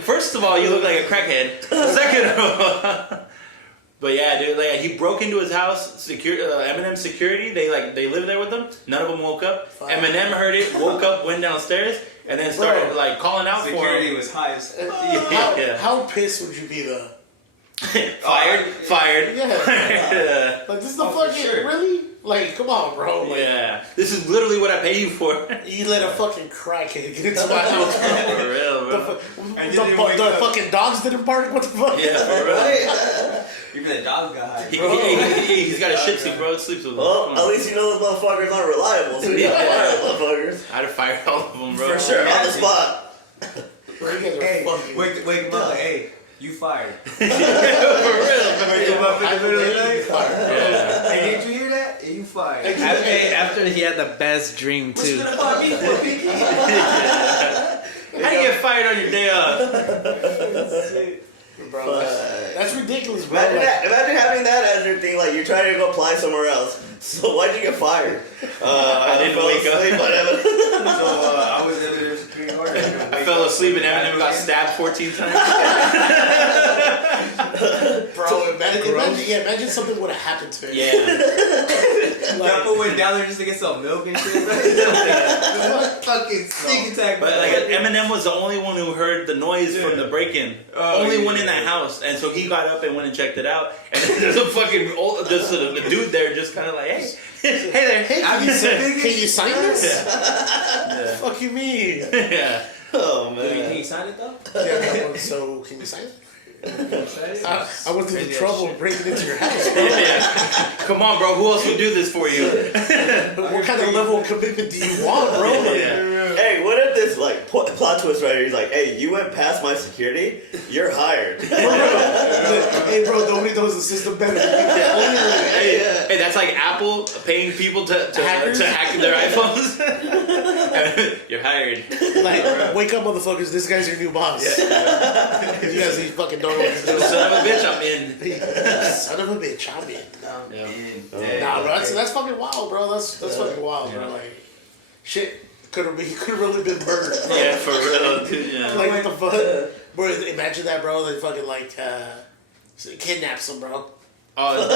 first of all, you look like a crackhead. Second of all, but yeah, dude, like he broke into his house. Eminem security, they lived there with him. None of them woke up. Fine. Eminem heard it, woke up, went downstairs, and then started like calling out for him. Security was high as how pissed would you be though? Fired. Yeah. Like this is the fucking really? Like, come on, bro. Like, yeah. This is literally what I pay you for. You let a fucking crackhead get into my house. For real, bro. The fucking dogs didn't bark? What the fuck? Yeah, for real. Even the dog got high. He's got a Shih Tzu, bro. It sleeps with him. Well, at least you know those motherfuckers aren't reliable. So you gotta fire those motherfuckers. I'd have fired all of them, bro. For sure, on the spot. Hey, wake him up like, hey. You fired. For real. Wake him up in the middle of the night. Yeah. Hey, did you hear that? Hey, you fired. After he had the best dream too. What you gonna fire me for, Pinky? How do you get fired on your day off? Bro, that's ridiculous, bro. Imagine having that as your thing. Like you're trying to go apply somewhere else. So why'd you get fired? I didn't wake up. I was Eminem's security guard. I fell asleep and Eminem got stabbed 14 times. Bro, imagine something would have happened to him. Yeah. Grandpa went down there just to get some milk and shit. Fucking sneak attack. But like Eminem was the only one who heard the noise from the break-in. Only one in that house, and so he got up and went and checked it out. And then there's a fucking a dude there, just kind of like, hey there, hey, can you sign this? Yeah. Fuck you mean? Yeah. Oh Do you think man. he signed it though? Yeah, so can you sign it? I went through the trouble of bringing it to your house, bro. Yeah. Come on, bro. Who else would do this for you? What kind of level of commitment do you want, bro? Hey, what if this like plot twist right here? He's like, hey, you went past my security, you're hired. Hey, bro, nobody knows the system better than you. Hey, that's like Apple paying people to hack their iPhones. You're hired. Like, wake up, motherfuckers! This guy's your new boss. Yeah. You guys, fucking don't know what to do. Son of a bitch, I'm in. Son of a bitch, I'm in. Yeah. Nah, bro, that's fucking wild, bro. That's fucking wild, bro. Like, shit, he could have really been murdered, bro. Yeah, for real, dude. Yeah. Like, what the fuck? Bro, imagine that, bro. They fucking, like, kidnaps him, bro. Oh, Just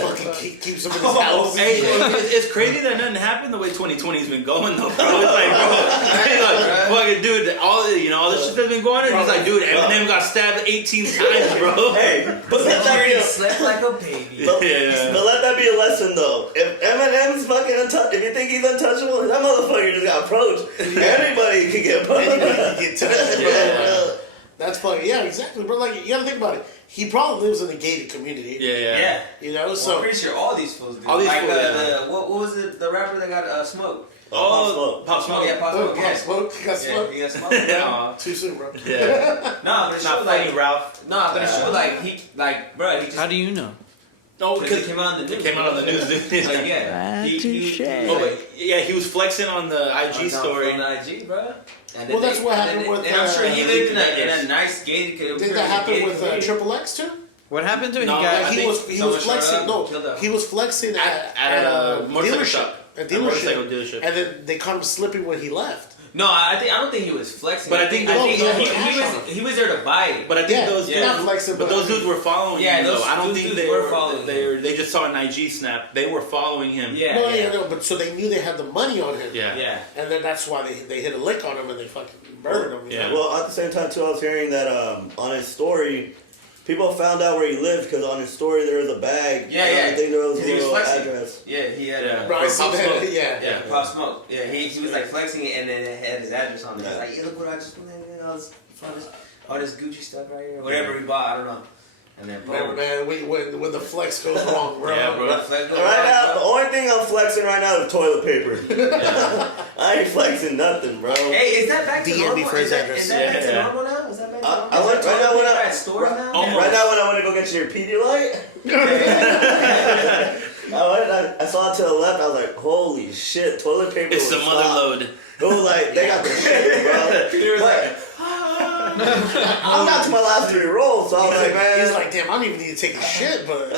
yeah. fucking keeps him in his house. Hey, it's crazy that nothing happened the way 2020's been going though, bro. It's like, bro, fucking dude, all this shit that's been going on. He's like, dude, Eminem got stabbed 18 times, bro. Hey, but let that be Slept like a baby. but let that be a lesson though. If Eminem's fucking if you think he's untouchable, that motherfucker just got approached. Anybody can get approached. Get touched, bro. That's fucking, yeah, exactly, bro. Like, you gotta think about it. He probably lives in a gated community. Yeah. You know, Well, so. I'm pretty sure all these fools do. All these like fools, what was it? The rapper that got smoked. Pop Smoke. Yeah, Pop Smoke. Pop Yeah, Smoke, he got yeah, smoked. he got smoked. Yeah. Too soon, bro. Yeah. No, but it Not showed funny, like Ralph. no, but it showed like bro, he just. How do you know? No, Because it came out on the news. It came out on the news, dude. Like, yeah. Oh, wait. Yeah, he was flexing on the IG story. On the IG, bro. And Well, that's what happened with, And I'm sure he lived in Lakers. a nice gated. Did that happen with Triple X too? What happened to him? No, He got. I He think was someone flexing. showed up, No, he was flexing At a motorcycle dealership. shop. A A motorcycle dealership. dealership. And then they caught him slipping when he left. No, I don't think he was flexing. But I think he was there to buy it. But I think those they're not flexing, but those dudes were following Yeah, him. those Though. I don't dudes think were following him. they just saw an IG snap. They were following him. Yeah. No, but so they knew they had the money on him. Yeah. Yeah. And then that's why they hit a lick on him and they fucking murdered him. Yeah. Well, at the same time too, I was hearing that on his story, people found out where he lived because on his story there was a bag. Yeah, I think there was a He was little flexing. address. Yeah, he had Yeah. a. Bro, I see Pop that. Smoke. Yeah. Yeah, Pop Smoke. Yeah, he was like flexing it, and then it had his address on it. Yeah. He's like, look what I just all this Gucci stuff right here, whatever he bought, I don't know. And then Remember, man, when the flex goes wrong, bro. Yeah, bro. Flex Right now, the only thing I'm flexing right now is toilet paper. I ain't flexing nothing, bro. Hey, is that back to DM me normal? for his Is that address. back to Yeah. normal now? Is that back to I normal? went- Is right that now when toilet I- paper at stores now? Almost. Right now, when I went to go get your Pedialyte, I saw it to the left. I was like, "Holy shit, toilet paper!" It's the was mother stopped. load. It was like they got the shit, bro. But I'm not to my last 3 rolls, so I was like, man. He's like, damn, I don't even need to take a shit, but.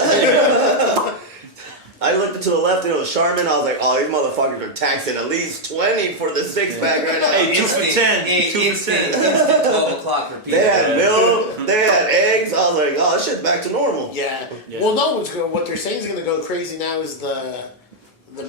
I looked to the left and it was Charmin. I was like, oh, these motherfuckers are taxing at least 20 for the 6-pack right now. Hey, 2 for 10. 2 for 10. Instant 12 o'clock for people. They had milk, they had eggs. I was like, oh, this shit's back to normal. Yeah. Yeah. Well, no, what they're saying is going to go crazy now is the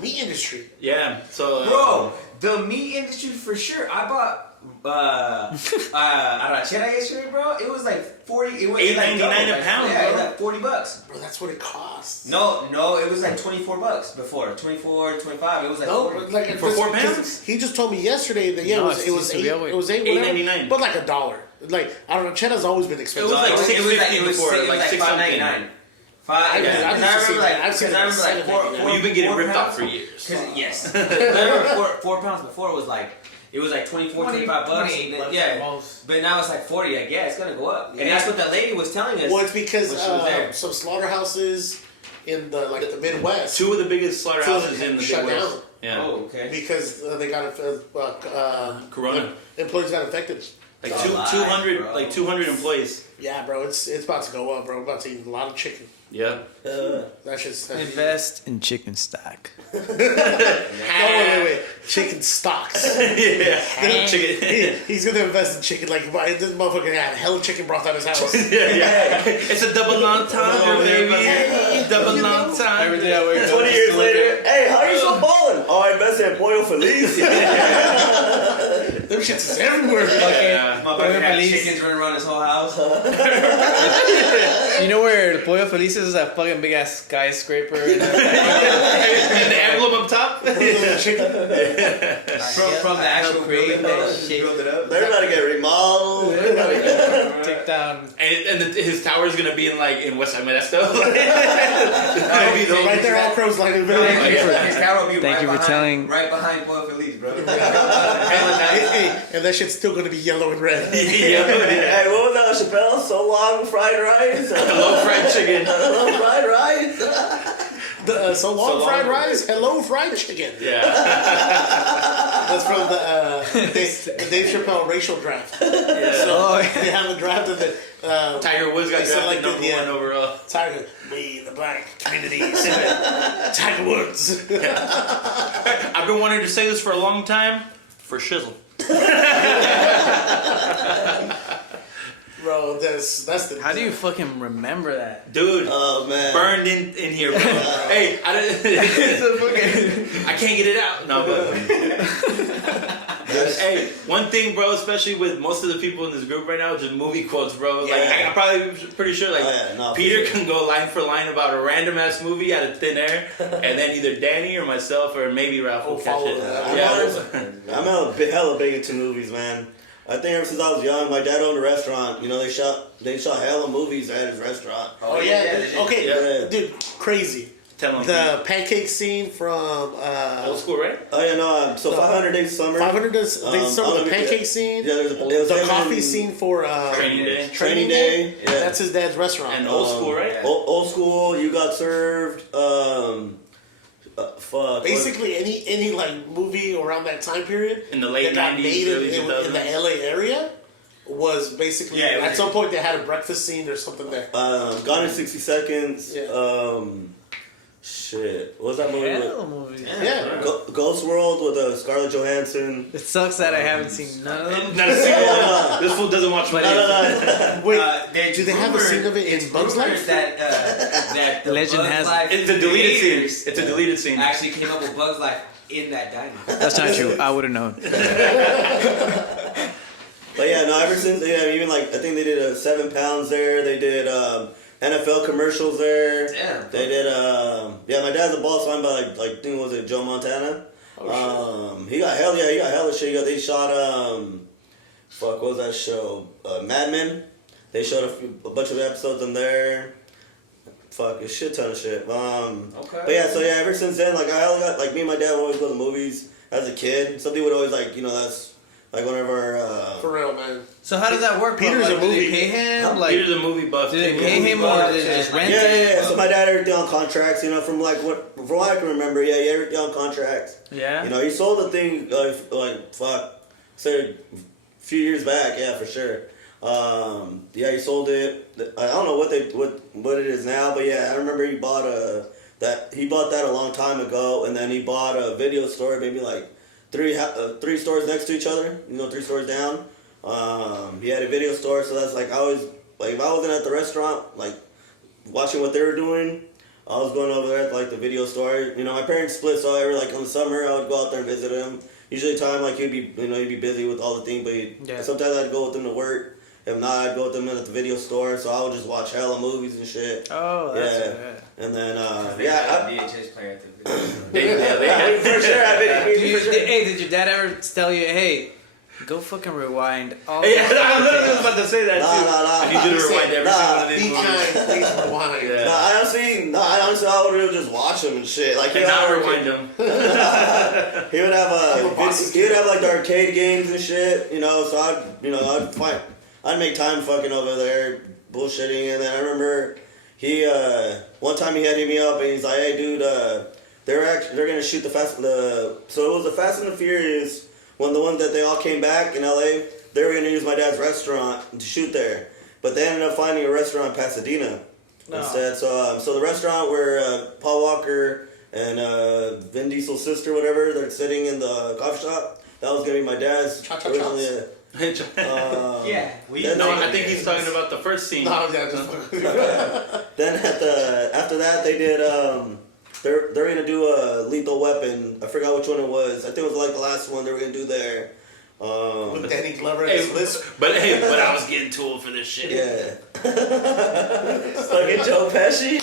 meat industry. Yeah. So. Bro, the meat industry for sure. I bought arrachera yesterday, bro. It was like 40. It was $8.99 like a pound, Yeah, it bro. was like $40. Bro, that's what it costs. No, it was like $24 before. 24, 25. It was like No, 40. but like For 4 because pounds? He just told me yesterday that No, it was it's eight. $8. It was $8, whatever. $8.99. But like $1. Like I don't know, cheddar's always been expensive. It was like $6.50 it was before, it was like $6 something. $5.99. I've used to see that. I've Because seen I it remember like $7.99. four. Well, you've been getting 4 ripped pounds. off for years. Yes. I remember 4 pounds before was like. It was like 24, 25 bucks. And then, yeah. But now it's like 40. Like, yeah, it's going to go up. Yeah. And that's what that lady was telling us. Well, it's because when she was there. some slaughterhouses in the Midwest. 2 of the biggest slaughterhouses in the shut Midwest. down. Yeah. Oh, okay. Because they got Corona. employees got infected. Like It's a lie, 200, bro. like 200 employees. Yeah, bro, it's about to go up, bro. I'm about to eat a lot of chicken. Yeah. That's just Invest in chicken stock. No, wait. Chicken stocks. Yeah. Chicken. He's gonna invest in chicken. Like this motherfucker had hella chicken broth at his house. Yeah. It's a double entendre, baby. Double entendre. Every day I wake up. 20 years later, hey, how are you so balling? Oh, I invested in Pollo Feliz. Them shits is everywhere. Motherfucker had chickens running around his whole house. You know where the Pollo Feliz is? That fucking big ass skyscraper. And the envelope up top. From the actual building, build it up. They're about to get remodeled. Take down. And his tower is gonna be in West Side Modesto. Right there, all crows like a His tower will be Thank you for telling. right behind Pollo Feliz, bro. and that shit's still gonna be yellow and red. Hey, what was that, Chappelle? So long fried rice? Hello, fried chicken. Hello, fried rice? So long fried rice, hello fried chicken. Yeah. That's from the Dave Chappelle racial draft. Yeah. So they have a draft of the Tiger Woods got drafted number 1 overall. Tiger, we the black community, Tiger Woods. I've been wanting to say this for a long time. For shizzle. Bro, that's the. How do you fucking remember that? Dude, Oh, man. burned in here, bro. Hey, I can't get it out. No, but hey, one thing, bro, especially with most of the people in this group right now, just movie quotes, bro. Like, I'm probably pretty sure, Peter can go line for line about a random ass movie out of thin air, and then either Danny or myself or maybe Ralph will catch it. I'm hella big into movies, man. I think ever since I was young, my dad owned a restaurant. You know, they shot hella movies at his restaurant. Oh yeah. Okay, dude, crazy. Tell him. The pancake scene from Old School, right? Oh yeah, no. So 500 Days of Summer. 500 Days of Summer. The pancake scene. Yeah, there's the coffee scene for Training Day. Training Day. Yeah. That's his dad's restaurant. And Old School, right? Old School. You Got Served. Fuck. Basically, any like movie around that time period In the late that got 90s, made early in 2000s. the LA area was basically at some point they had a breakfast scene or something there. Gone in 60 Seconds. Yeah. Shit. What was that movie? Hell movies. Yeah. Ghost World with Scarlett Johansson. It sucks that I haven't seen none of them. Not a single one. This fool doesn't watch my Wait, do they have a scene of it in Bugs Life? That the Legend Bugs has- Life It's a deleted scene. creators It's a deleted scene. Actually came up with Bugs Life in that diner. That's not true. I would have known. But yeah, no, ever since, even I think they did 7 Pounds there. They did NFL commercials there. Yeah. They did, my dad's a ball signed by, I think, was it Joe Montana? Oh, shit. He got hella shit. They shot, what was that show? Mad Men. They showed a bunch of episodes in there. Fuck, a shit ton of shit. Okay. But yeah, ever since then, I got, me and my dad would always go to the movies as a kid. Somebody would always, that's, one of our, For real, man. So how does that work? Peter's a Do movie. they pay him? Peter's a movie buff. Do they too. pay him or do they just rent it? Yeah. So my dad had everything on contracts, from what I can remember, he had everything on contracts. Yeah. He sold the thing, say a few years back, yeah, for sure. He sold it. I don't know what it is now, but yeah, I remember he bought that a long time ago, and then he bought a video store, maybe three stores next to each other, 3 stores down. He had a video store, so that's I always, if I wasn't at the restaurant, watching what they were doing, I was going over there at the video store. My parents split, so every on the summer I would go out there and visit him. Usually time he'd be busy with all the things, but sometimes I'd go with him to work. If not, I'd go with them at the video store, so I would just watch hella movies and shit. Oh, that's good. And then, They had a VHS player at the video store. They had for sure, Hey, did your dad ever tell you, hey, go fucking rewind all Yeah, I was about to say that too. Nah. I need you to rewind every single one of these Be movies. kind, please rewind. Yeah. I honestly, I would really just watch them and shit. And not rewind them. He would have the arcade games and shit, so I'd make time fucking over there bullshitting, and then I remember one time he had hit me up and he's like, hey dude, they're gonna shoot so it was the Fast and the Furious, the one that they all came back in LA, they were gonna use my dad's restaurant to shoot there, but they ended up finding a restaurant in Pasadena instead. So the restaurant where Paul Walker and Vin Diesel's sister, whatever, they're sitting in the coffee shop, that was gonna be my dad's originally. Yeah, I think he's talking about the first scene. No, yeah, just Then after that they did they're gonna do a Lethal Weapon. I forgot which one it was. I think it was like the last one they were gonna do there. With Danny Glover and his list. But I was getting too old for this shit. Yeah. Fucking Joe Pesci.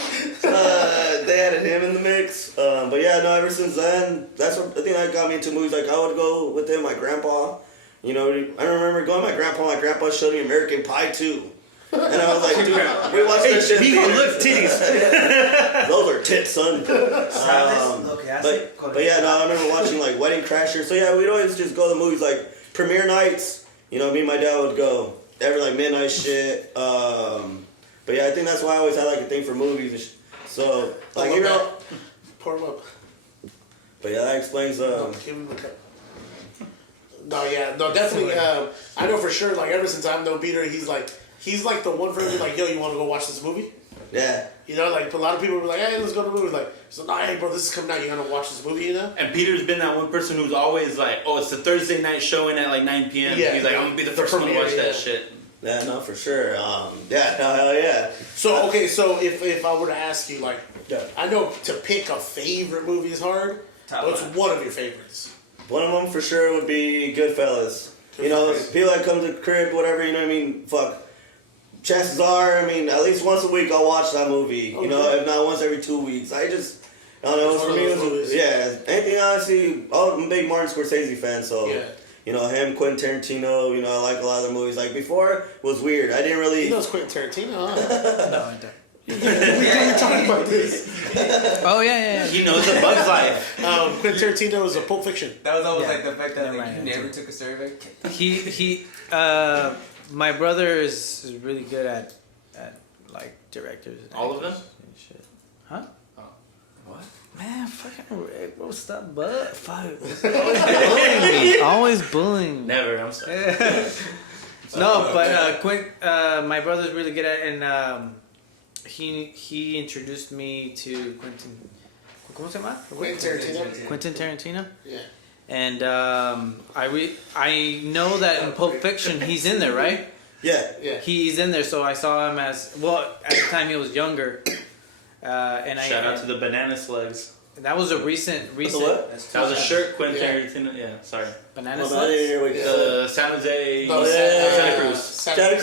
They added him in the mix. But yeah, no, ever since then, that's what I think that got me into movies. Like, I would go with him, my grandpa. You know, I remember going with my grandpa. My grandpa showed me American Pie 2. And I was like, dude, we watched that shit. He gonna lift titties. Those are tits, son. But yeah, no, I remember watching like Wedding Crashers. So yeah, we'd always just go to the movies like premiere nights. You know, me and my dad would go every like midnight shit. But yeah, I think that's why I always had like a thing for movies. So like, you know, pour him up. But yeah, that explains. No, definitely. I know for sure. Like ever since I'm No Beater, he's like the one for me. Like, yo, you want to go watch this movie? Yeah. You know, like a lot of people were like, hey, let's go to the movie. Like, so nah, hey, bro, this is coming out. You gonna watch this movie? You know? And Peter's been that one person who's always like, oh, it's the Thursday night showing at like 9 p.m. Yeah, he's like, I'm gonna be the first one to watch that shit. Yeah, no, for sure. Yeah, no, hell yeah. So okay, so if I were to ask you, like, Yeah. I know to pick a favorite movie is hard. What's one of your favorites? One of them for sure would be Goodfellas. You know, people that come to the crib, whatever, you know what I mean? Fuck. Chances are, I mean, at least once a week I'll watch that movie. Okay. You know, if not once every 2 weeks. I don't know, for me, anything honestly, I'm a big Martin Scorsese fan, so, you know, him, Quentin Tarantino, you know, I like a lot of the movies. Like, before, it was weird. I didn't really... He knows Quentin Tarantino, huh? No, I don't. We're talking about this. Oh yeah. He knows a Bug's Life. Quentin Tarantino is a Pulp Fiction. That was always like the fact that Yeah, like, right. you never took a survey. My brother is really good at like directors. And All of them? and shit. Huh? Oh. What? Man, fucking Rick, bro, stop, but fuck. Always bullying me. Always bullying me. Never, I'm sorry. No, but my brother's really good at it, and he introduced me to Quentin. ¿Cómo se llama? Quentin Tarantino. Yeah. And I know that in Pulp Fiction he's in there, right? Yeah. He's in there, so I saw him as well. At the time he was younger. And Shout out to the banana slugs. That was a recent. What? That was a shirt, Quentin Tarantino. Yeah, sorry. Banana Well, slugs. San Jose. No, Santa Cruz. Santa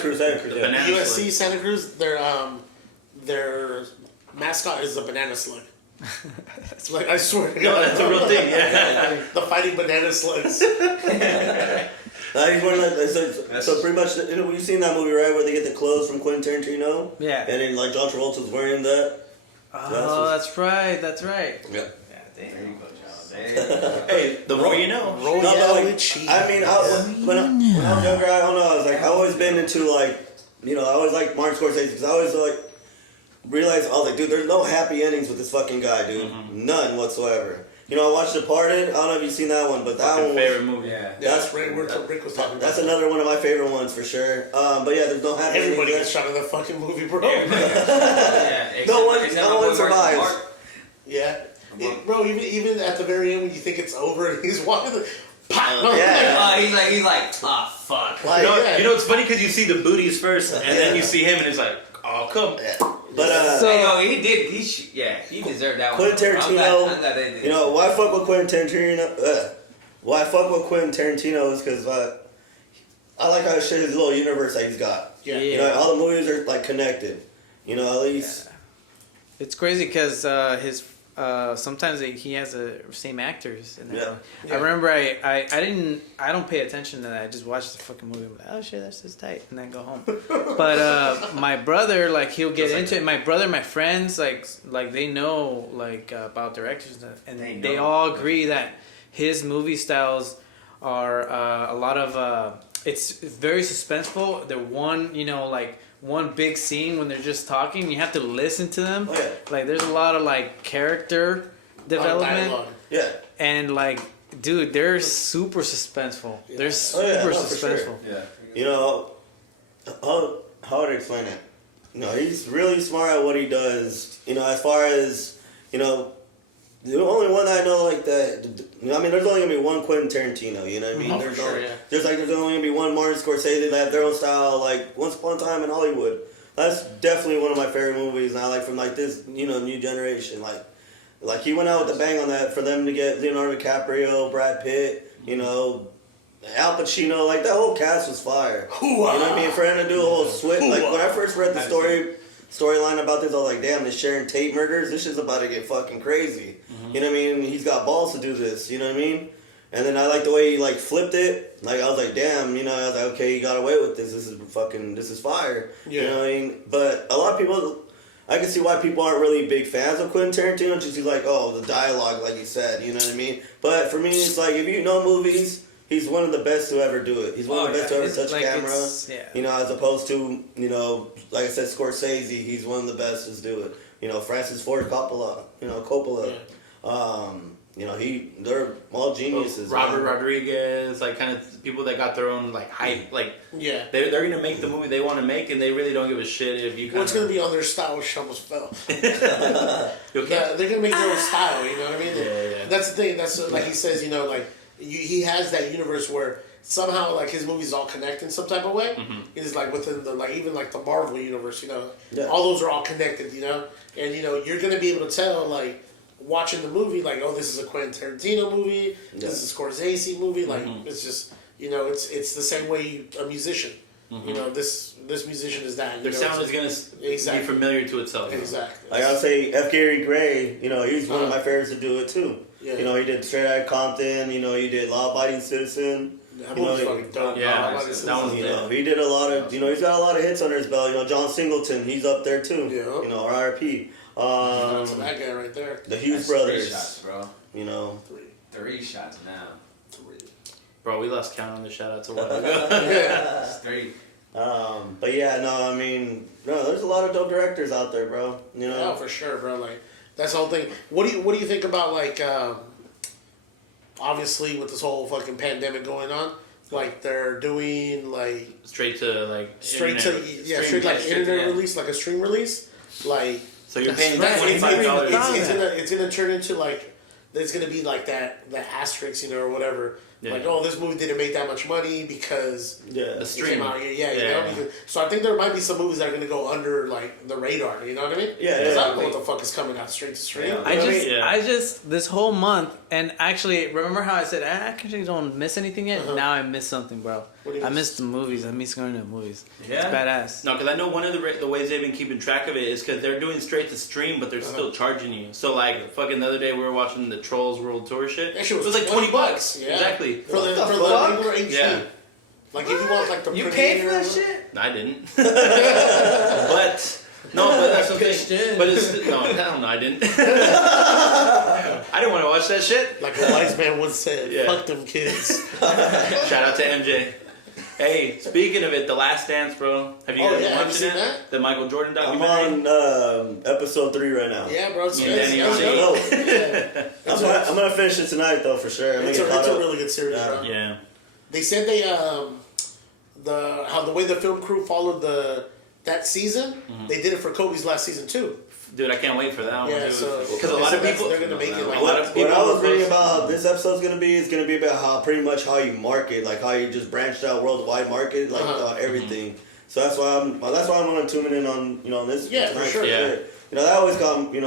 Cruz. Yeah. Yeah. Banana USC slug. Santa Cruz. Their mascot is a banana slug. It's like, I swear to No, God. that's a real thing. Yeah. The fighting banana slugs. He's wearing like, so pretty much, you know, you've seen that movie, right, where they get the clothes from Quentin Tarantino? Yeah. And then, like, John Travolta's wearing that. Oh, that's right. Yeah. There you go, John. Hey, the more you know. Royale No, but, like, with cheese. I mean, when I was younger, I don't know, I was like, I've always been into, like, you know, I always like Martin Scorsese, because I always, like, realized, I was like, dude, there's no happy endings with this fucking guy, dude. Mm-hmm. None whatsoever. You know, I watched Departed. I don't know if you've seen that one, but that one was... favorite movie. Yeah. That's Rick was talking about. That's another one of my favorite ones, for sure. But yeah, there's no happy Everybody endings. gets shot in that fucking movie, bro. Yeah. No one survives. Yeah. Bro, even at the very end when you think it's over and he's walking the... Pop! Yeah. He's like, ah, fuck. Like, You know, it's funny because you see the booties first, and then you see him, and it's like, oh, come. But he did. He deserved that one. Quentin Tarantino. I'm glad they did. You know why I fuck with Quentin Tarantino? Why I fuck with Quentin Tarantino is because I like how shit his little universe that he's got. Yeah. You know, all the movies are like connected. You know, at least. It's crazy because his sometimes he has the same actors in there. Yeah. I remember I don't pay attention to that. I just watch the fucking movie. I'm like, oh shit, that's just tight, and then go home. But my brother, like, he'll get into it. My brother, my friends, like they know like about directors, and they all agree that his movie styles are a lot of it's very suspenseful. They're one big scene when they're just talking. You have to listen to them. Oh, yeah. Like, there's a lot of like character development. Yeah. And like, dude, they're super suspenseful. Yeah. They're super suspenseful. Sure. Yeah. You know, how would I explain it? You know, he's really smart at what he does. You know, as far as, you know, the only one I know like that, you know, I mean, there's only gonna be one Quentin Tarantino. You know what I mean? There's only gonna be one Martin Scorsese that have their own style. Like Once Upon a Time in Hollywood. That's definitely one of my favorite movies. And I like from like this, you know, new generation. Like Like, he went out with a bang on that for them to get Leonardo DiCaprio, Brad Pitt, you know, Al Pacino. Like, that whole cast was fire. You know what I mean? For him to do a whole switch. Like, when I first read the storyline about this, I was like, damn, this Sharon Tate murders, this shit's about to get fucking crazy. You know what I mean? He's got balls to do this. You know what I mean? And then I like the way he like flipped it. Like, I was like, damn, you know, I was like, okay, he got away with this. This is fire. Yeah. You know what I mean? But a lot of people, I can see why people aren't really big fans of Quentin Tarantino. Just like, oh, the dialogue, like you said, you know what I mean? But for me, it's like, if you know movies, he's one of the best to ever do it. He's one of the best to ever touch like camera. You know, as opposed to, you know, like I said, Scorsese, he's one of the best to do it. You know, Francis Ford Coppola, Coppola. Yeah. You know, they're all geniuses. Robert Rodriguez, like, kind of people that got their own, like, hype. Like, they're going to make the movie they want to make, and they really don't give a shit if you kind What's going to be on their style, which almost fell. They're going to make their own style, you know what I mean? Yeah. That's the thing. That's, like he says, you know, like, he has that universe where somehow, like, his movies all connect in some type of way. It's, like, within the, like, even, like, the Marvel universe, you know? Yeah. All those are all connected, you know? And, you know, you're going to be able to tell, like, watching the movie, like, oh, this is a Quentin Tarantino movie, this is a Scorsese movie, like, it's just, you know, it's the same way a musician, you know, this musician is that. Their sound is going to be familiar to itself. Exactly. Like, I would say F. Gary Gray, you know, he's one of my favorites to do it, too. Yeah. You know, he did Straight Outta Compton, you know, he did Law Abiding Citizen. That movie's fucking dope. Yeah, that was, you know, he did a lot of, you know, he's got a lot of hits under his belt. You know, John Singleton, he's up there, too. Yeah. You know, R.I.P. That's that guy right there. The Hughes brothers. 3 shots, bro. You know. 3 shots now. 3. Bro, we lost count on the shout outs a while ago. Yeah. It's 3. But yeah, no, I mean, no, there's a lot of dope directors out there, bro. You know. Yeah, for sure, bro. Like, that's the whole thing. What do you think about, like, obviously with this whole fucking pandemic going on, like, they're doing like straight to internet release, like a stream release, like. So you're paying $25. It's gonna turn into, like, there's gonna be like that asterisk, you know, or whatever. Yeah. Like, oh, this movie didn't make that much money because the stream came out here. You know, because, so I think there might be some movies that are gonna go under, like, the radar. You know what I mean? Yeah. Because I don't know what the fuck is coming out straight to stream. Yeah. I just this whole month, and actually, remember how I said I actually don't miss anything yet? Now I miss something, bro. I miss the movies. I miss going to the movies. Yeah. It's badass. No, because I know one of the ways they've been keeping track of it is because they're doing straight to stream, but they're still charging you. So, like, fucking the other day we were watching the Trolls World Tour shit. That shit was like $20. Yeah. Exactly. For the regular HD. Yeah. Like, if you want, like, the you paid for that shit? I didn't. But that's the thing. But hell no, I didn't. I didn't want to watch that shit. Like a wise man once said, fuck them kids. Shout out to MJ. Hey, speaking of it, The Last Dance, bro. Have you guys been watching that? The Michael Jordan documentary? I'm on episode 3 right now. Yeah, bro. It's I'm gonna finish it tonight, though, for sure. It's a really good series, bro. Yeah. They said the way the film crew followed that season, they did it for Kobe's last season too. Dude, I can't wait for that one. Yeah, because a lot of people they're gonna make it. Like, what I was reading about this episode's gonna be about pretty much how you market, like how you just branched out worldwide market, like everything. So that's why I'm gonna tune in on this. Yeah, for sure. Yeah. You know, that always called me.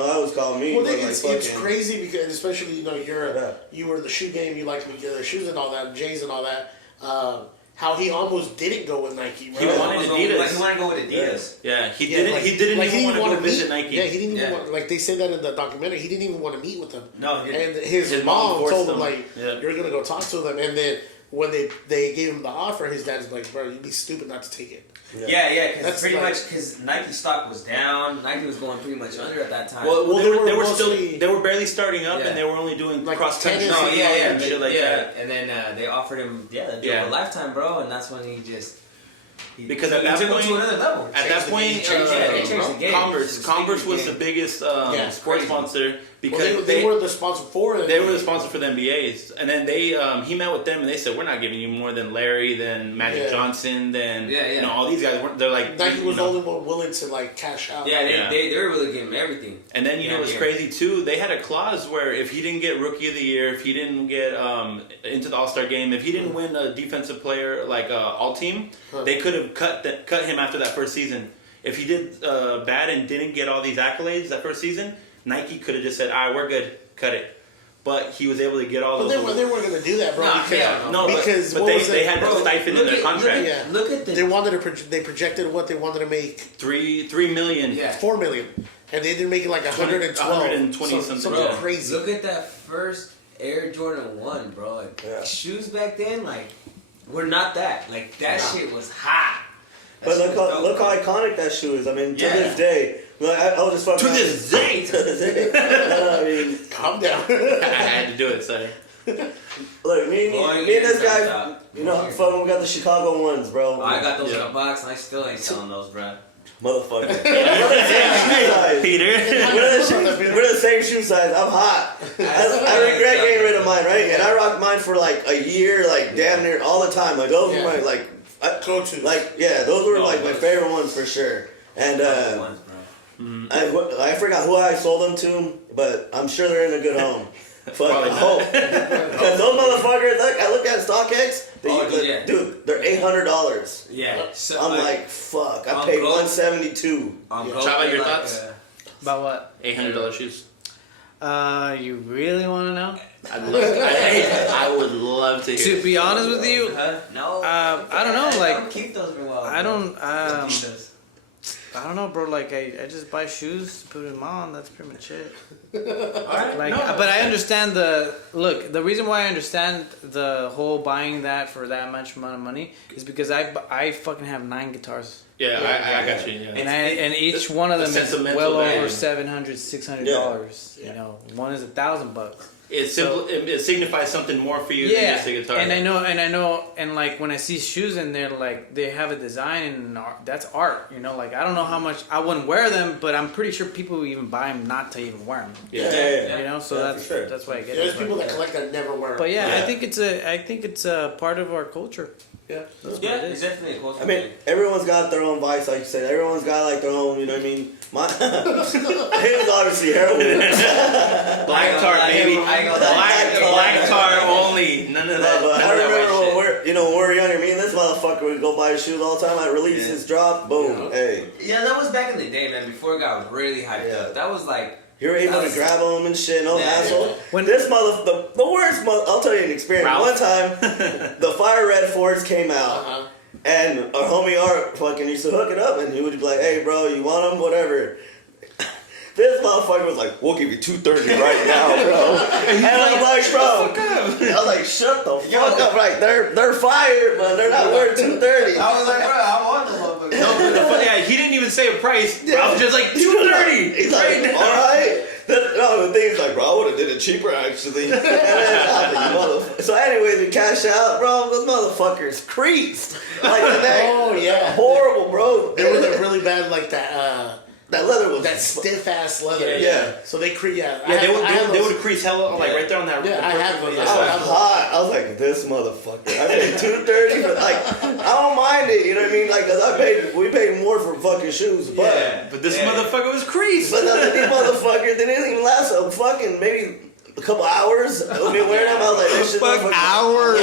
Well, it's crazy because especially you were the shoe game, you like to get the shoes and all that, J's and all that. How he almost didn't go with Nike, bro. He wanted Adidas. He wanted to go with Adidas. Yeah, he didn't even want to go visit Nike. Yeah, he didn't even want, like they said that in the documentary, he didn't even want to meet with them. No, and his mom told him, like, you're going to go talk to them. And then when they gave him the offer, his dad's like, bro, you'd be stupid not to take it. Yeah, because pretty much because Nike stock was down. Nike was going pretty much under at that time. Well, they were barely starting up, and they were only doing like cross country. And shit like that. And then they offered him a lifetime, bro, and that's when he just. Because at that point, to another level. At that point, Converse was the biggest sports sponsor because they were the sponsor for it. They were the sponsor for the NBA's, and then he met with them and they said, we're not giving you more than Larry, than Magic Johnson, than all these guys. They're like Nike was the only one willing to like cash out. Yeah, they were really giving him everything. And then it was crazy too. They had a clause where if he didn't get Rookie of the Year, if he didn't get into the All-Star game, if he didn't win a Defensive Player like All Team, they could have cut him after that first season. If he did bad and didn't get all these accolades that first season, Nike could have just said, "All right, we're good, cut it." But he was able to get all those. But they weren't going to do that, bro. Because but they had to stipend in their contract. Look at the. They projected what they wanted to make. 3 million. Yeah. 4 million, and they didn't make it like 112. 120 something crazy. Look at that first Air Jordan 1, bro. Like, shoes back then, like, were not that. Like, that shit was hot. But look how iconic that shoe is. I mean, to this day. Like, I was just fucking. To this day. I mean, calm down. I had to do it, sorry. Look, me and this guy, you know, fucking, we got the Chicago ones, bro. I got those in a box, and I still ain't selling those, bro. Motherfucker. Peter. We're the same shoe size. I'm hot. I regret getting rid of mine, right? And I rocked mine for like a year, like damn near all the time. Like those were my like go-to. Like those were like my favorite ones for sure. And I forgot who I sold them to, but I'm sure they're in a good home. Fucking hope. Because those motherfuckers, I look at StockX, dude, they're $800. Yeah. So, I'm like, fuck, I paid $172. Chava, your thoughts? About what? $800 shoes. You really want to know? I would love to hear. To be honest with you, no. I don't know. Like, I don't keep those real well. I don't know, bro. Like, I just buy shoes, put them on. That's pretty much it. Alright, like, but I understand the reason why I understand the whole buying that for that much amount of money is because I fucking have 9 guitars. Yeah, I got you. Yeah. And each one of them is well value. over $700, $600. You know, one is $1,000. It signifies something more for you than just a guitar. And I know, and like when I see shoes in there, like they have a design and that's art. You know, like I don't know how much I wouldn't wear them, but I'm pretty sure people would even buy them not to even wear them. Yeah. You know, so that's why I get it. There's people that collect that never wear them. But I think it's a part of our culture. Yeah, it's definitely a culture. I mean, everyone's got their own vice, like you said. Everyone's got like their own, you know what I mean? His obviously heroin. Black tar, baby. Black tar only. None of that. I remember when we were younger, me and this motherfucker would go buy shoes all the time. I'd release his drop, boom, hey. Yeah, that was back in the day, man. Before it got really hyped up. That was like. You were able to grab them and shit, no asshole. When this the worst I'll tell you an experience. Ralph. One time, the Fire Red Force came out, and our homie Art fucking used to hook it up, and he would be like, "Hey, bro, you want them? Whatever." This motherfucker was like, "We'll give you $230 right now, bro." And I'm like, "Bro," I was like, "Shut the fuck up!" Right, they're fired, but they're not worth $230. I was like, "Bro, I want the motherfucker." No, he didn't even say a price. I was just like $230. He's like, "All right." No, the thing's like, bro, I would have did it cheaper actually. And then, so anyways, we cash out, bro. Those motherfuckers creased. Like horrible, bro. They were really bad, like that. That leather was that stiff ass leather. Yeah. So they crease. They would crease hella like right there on that. Yeah, I have those. I was hot. I was like, this motherfucker. I paid $230, but like, I don't mind it. You know what I mean? Like, cause we paid more for fucking shoes, but this motherfucker was creased. But these motherfuckers, they didn't even last a fucking maybe a couple hours of me wearing them. I was like, this shit. Hours,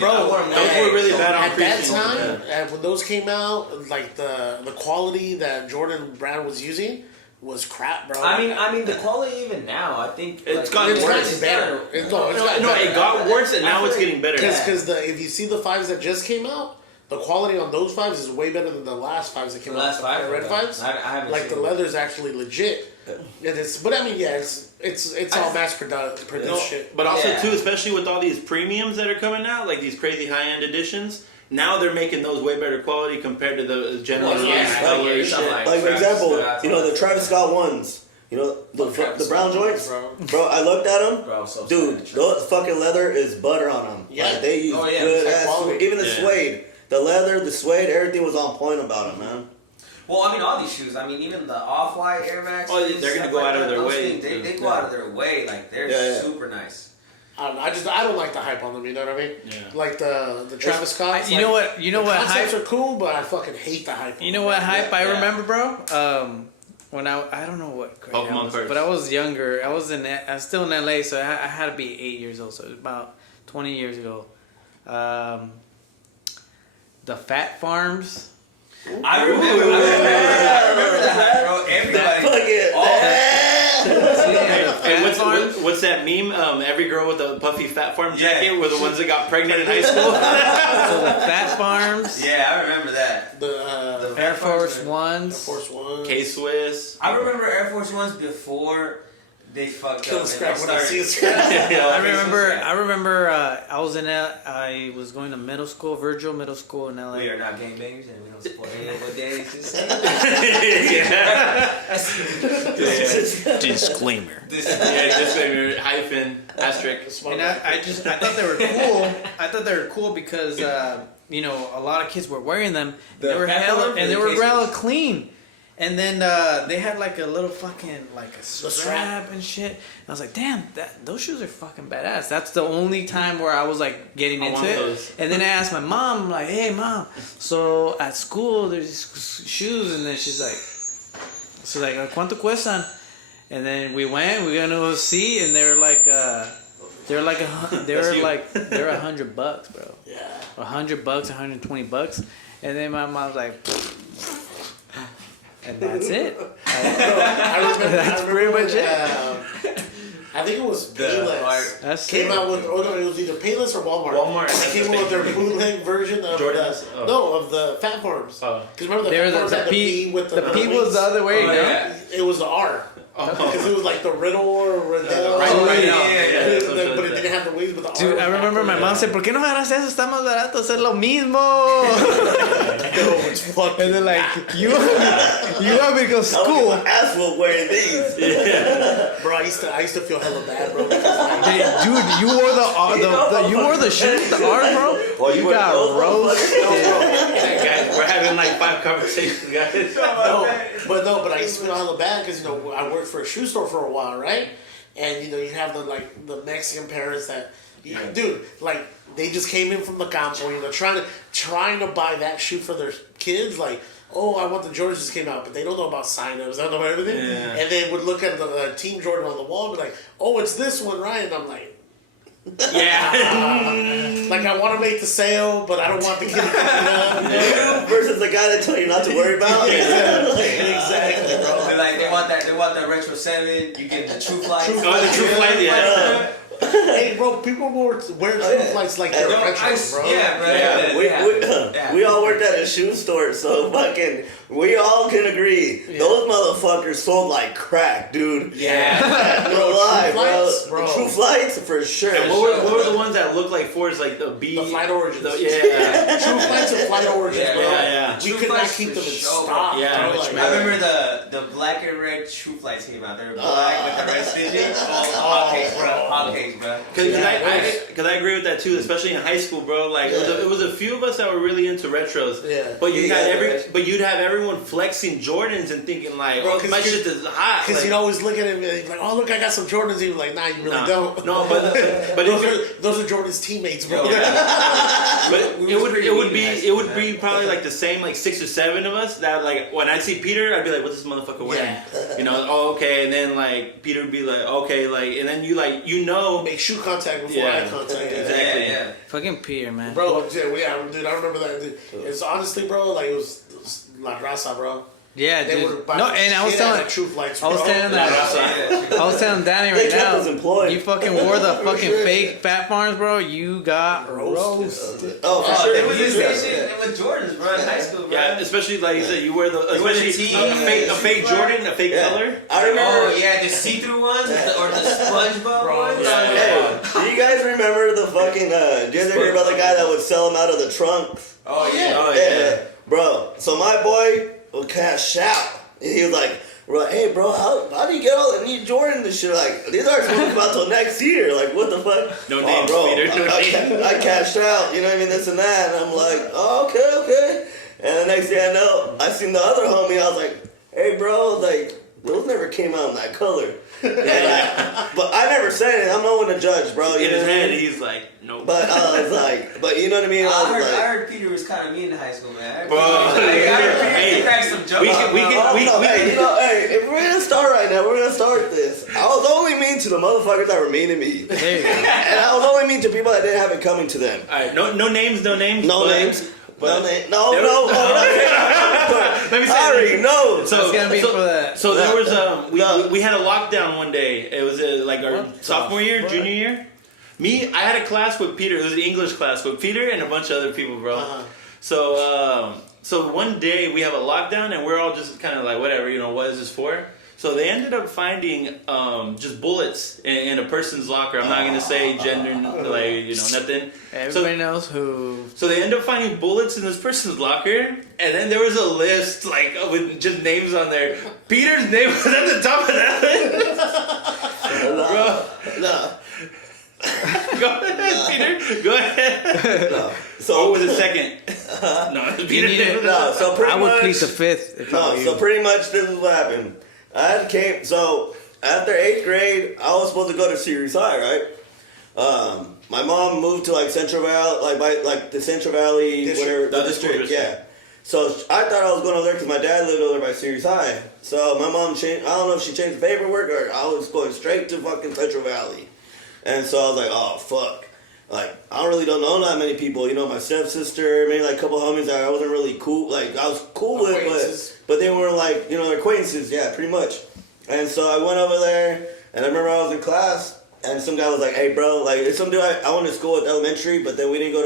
bro. Those were really bad on at that time. When those came out, like the quality that Jordan Brand was using was crap, bro. I mean the quality even now, I think it's gotten worse. It's better. It got worse, and now it's getting better. Because if you see the 5s that just came out, the quality on those 5s is way better than the last 5s that came out. The last 5 red 5s. I haven't like the leather's actually legit. But I mean, it's all mass produced shit. But also too, especially with all these premiums that are coming out, like these crazy high end editions. Now they're making those way better quality compared to the general release. Like for example, the Travis Scott ones. You know, the brown joints? Bro, I looked at them. Dude, those fucking leather is butter on them. Yeah. Like, they use good ass suede. Even the suede. The leather, the suede, everything was on point about them, man. Well, I mean, all these shoes. I mean, even the Off-White Air Max. Oh, they're gonna go out of their way. They go out of their way. Like they're super nice. I don't like the hype on them. You know what I mean? Yeah. Like the Travis Scott. You know what? You know what? Concepts are cool, but I fucking hate the hype. You know what hype I remember, bro? When I don't know what grade I was, but I was younger. I was still in LA, so I had to be 8 years old. So it was about 20 years ago. The Fat Farms. I remember that, bro. Everybody. Hey, what's that meme? Every girl with a puffy Fat Farm jacket were the ones that got pregnant in high school. So the Fat Farms. Yeah, I remember that. The Air Force Ones. Air Force Ones. K-Swiss. I remember Air Force Ones before they fucked up. I remember. I was going to middle school, Virgil Middle School in LA. We are not gangbangers and we don't support any of what daddies Disclaimer. Disclaimer, hyphen, asterisk. And I thought they were cool. I thought they were cool because a lot of kids were wearing them. They were hella clean. And then they had like a little fucking a strap and shit. And I was like, damn, those shoes are fucking badass. That's the only time where I was like getting into it. Those. And then I asked my mom, like, hey mom, so at school there's these shoes, and then she's like, ¿cuánto cuestan? And then we went to go see, and they were $100, bro. Yeah. $100, $120, and then my mom's like. And that's it. I remember that's pretty much it. I think it was Payless. Came out with, it was either Payless or Walmart. They came out with their bootleg version of of the Fat Farms. Because remember the Fat Farms had the P with the P was the other way, It was the R. Because it was like the Riddle or Riddle. But it didn't have the wings, but the R. Dude, I remember my mom said, ¿por qué no agarras eso? Está más barato, es lo mismo. And then you want me to go to school. Ass will wearing these. Bro, I used to feel hella bad, bro. Dude, you wore the shoes, the R, bro. Well, you got roasted. Guys, we're having 5 conversations, guys. But I used to feel hella bad because I worked for a shoe store for a while, right? And you have the Mexican parents that, dude, they just came in from the campo, trying to buy that shoe for their kids, oh, I want the Jordans just came out, but they don't know about sign-ups, they don't know about everything. Yeah. And they would look at the Team Jordan on the wall and be like, oh, it's this one, right? And I'm like, yeah. I want to make the sale, but I don't want the kid to versus the guy that tell you not to worry about. Exactly, bro. They want that Retro 7, you get the True Flights. The True Flight, yeah. Hey, bro, people wear True Flights like they're retros, bro. Yeah, bro. We all worked at a shoe store, so we all can agree. Yeah. Those motherfuckers sold like crack, dude. Yeah. No lie, bro. True Flights, for sure. And what were the ones that looked like Fords, like the B? The Flight Origins. True Flights and Flight Origins, bro. Yeah. We could not keep them in stock. Yeah. I remember the black and red True Flights came out. They were black with the red stitching. Hotcakes, bro. Because I agree with that too, especially in high school, bro. It was a few of us that were really into retros. Yeah. But you'd have everyone flexing Jordans and thinking bro, my shit is hot. Because you'd always look at him and be like, oh look, I got some Jordans. You're like, nah, you really don't. No, but those are Jordan's teammates, bro. But it would be probably the same 6 or 7 of us that when I'd see Peter, I'd be like, what's this motherfucker wearing? Yeah. Oh okay, and then Peter would be like, okay, and then you make shoe contact before eye contact. Exactly. Yeah. Fucking Peter, man. Bro, dude, I remember that, dude. It's honestly, bro, it was La Raza, bro. Yeah, they dude. No, and I was telling True Flights, bro. I was telling Danny right now. You fucking wore the fucking fake Fat Farms, bro. You got roasted. Oh, for sure. They was the same shit with Jordans, bro, in high school, bro. Yeah, especially you said, you wear a fake Jordan, a fake color. I remember. The see-through ones or the SpongeBob ones. Hey, do you guys remember the fucking? Do you guys ever hear about the guy that would sell them out of the trunk? Oh yeah. Bro. So my boy would cash out. He was like, hey bro, how do you get all the new Jordan and shit? These aren't supposed to come out till next year. What the fuck? No names, bro. Peter. I cashed out, you know what I mean, this and that, and I'm like, oh, okay. And the next thing I know, I seen the other homie. I was like, hey bro, those never came out in that color. But I never said it. I'm no one to judge, bro. In his head, he's like, nope. But I was but you know what I mean? I heard Peter was kind of mean in high school, man. Bro, he cracked some jokes. Hey, if we're gonna start right now, we're gonna start this. I was only mean to the motherfuckers that were mean to me. There you go. And I was only mean to people that didn't have it coming to them. Alright, no names. No names. But no. Let me say. Sorry, no. So it's gonna be for that. So there was we had a lockdown one day. It was like our sophomore year, junior year. I had a class with Peter. It was an English class with Peter and a bunch of other people, bro. So one day we have a lockdown and we're all just kind of like, whatever, what is this for? So they ended up finding just bullets in a person's locker. I'm not gonna say gender, nothing. Everybody knows who. So they ended up finding bullets in this person's locker, and then there was a list with just names on there. Peter's name was at the top of that list. Bro, No. Go ahead, Peter. Go ahead. No. So what was the second? No, Peter's name. No. So pretty I would much, plead the fifth. If I were you. So pretty much this is what happened. So after 8th grade, I was supposed to go to Ceres High, right? My mom moved to Central Valley, the Central Valley, whatever, the district, yeah. So I thought I was going over there because my dad lived over there by Ceres High. So my mom changed, I don't know if she changed the paperwork or I was going straight to fucking Central Valley. And so I was like, oh, fuck. I don't know that many people. My stepsister, maybe a couple homies that I wasn't really cool. I was cool with, but they weren't acquaintances. Yeah, pretty much. And so I went over there, and I remember I was in class, and some guy was like, "Hey, bro, it's some dude I went to school with elementary, but then we didn't go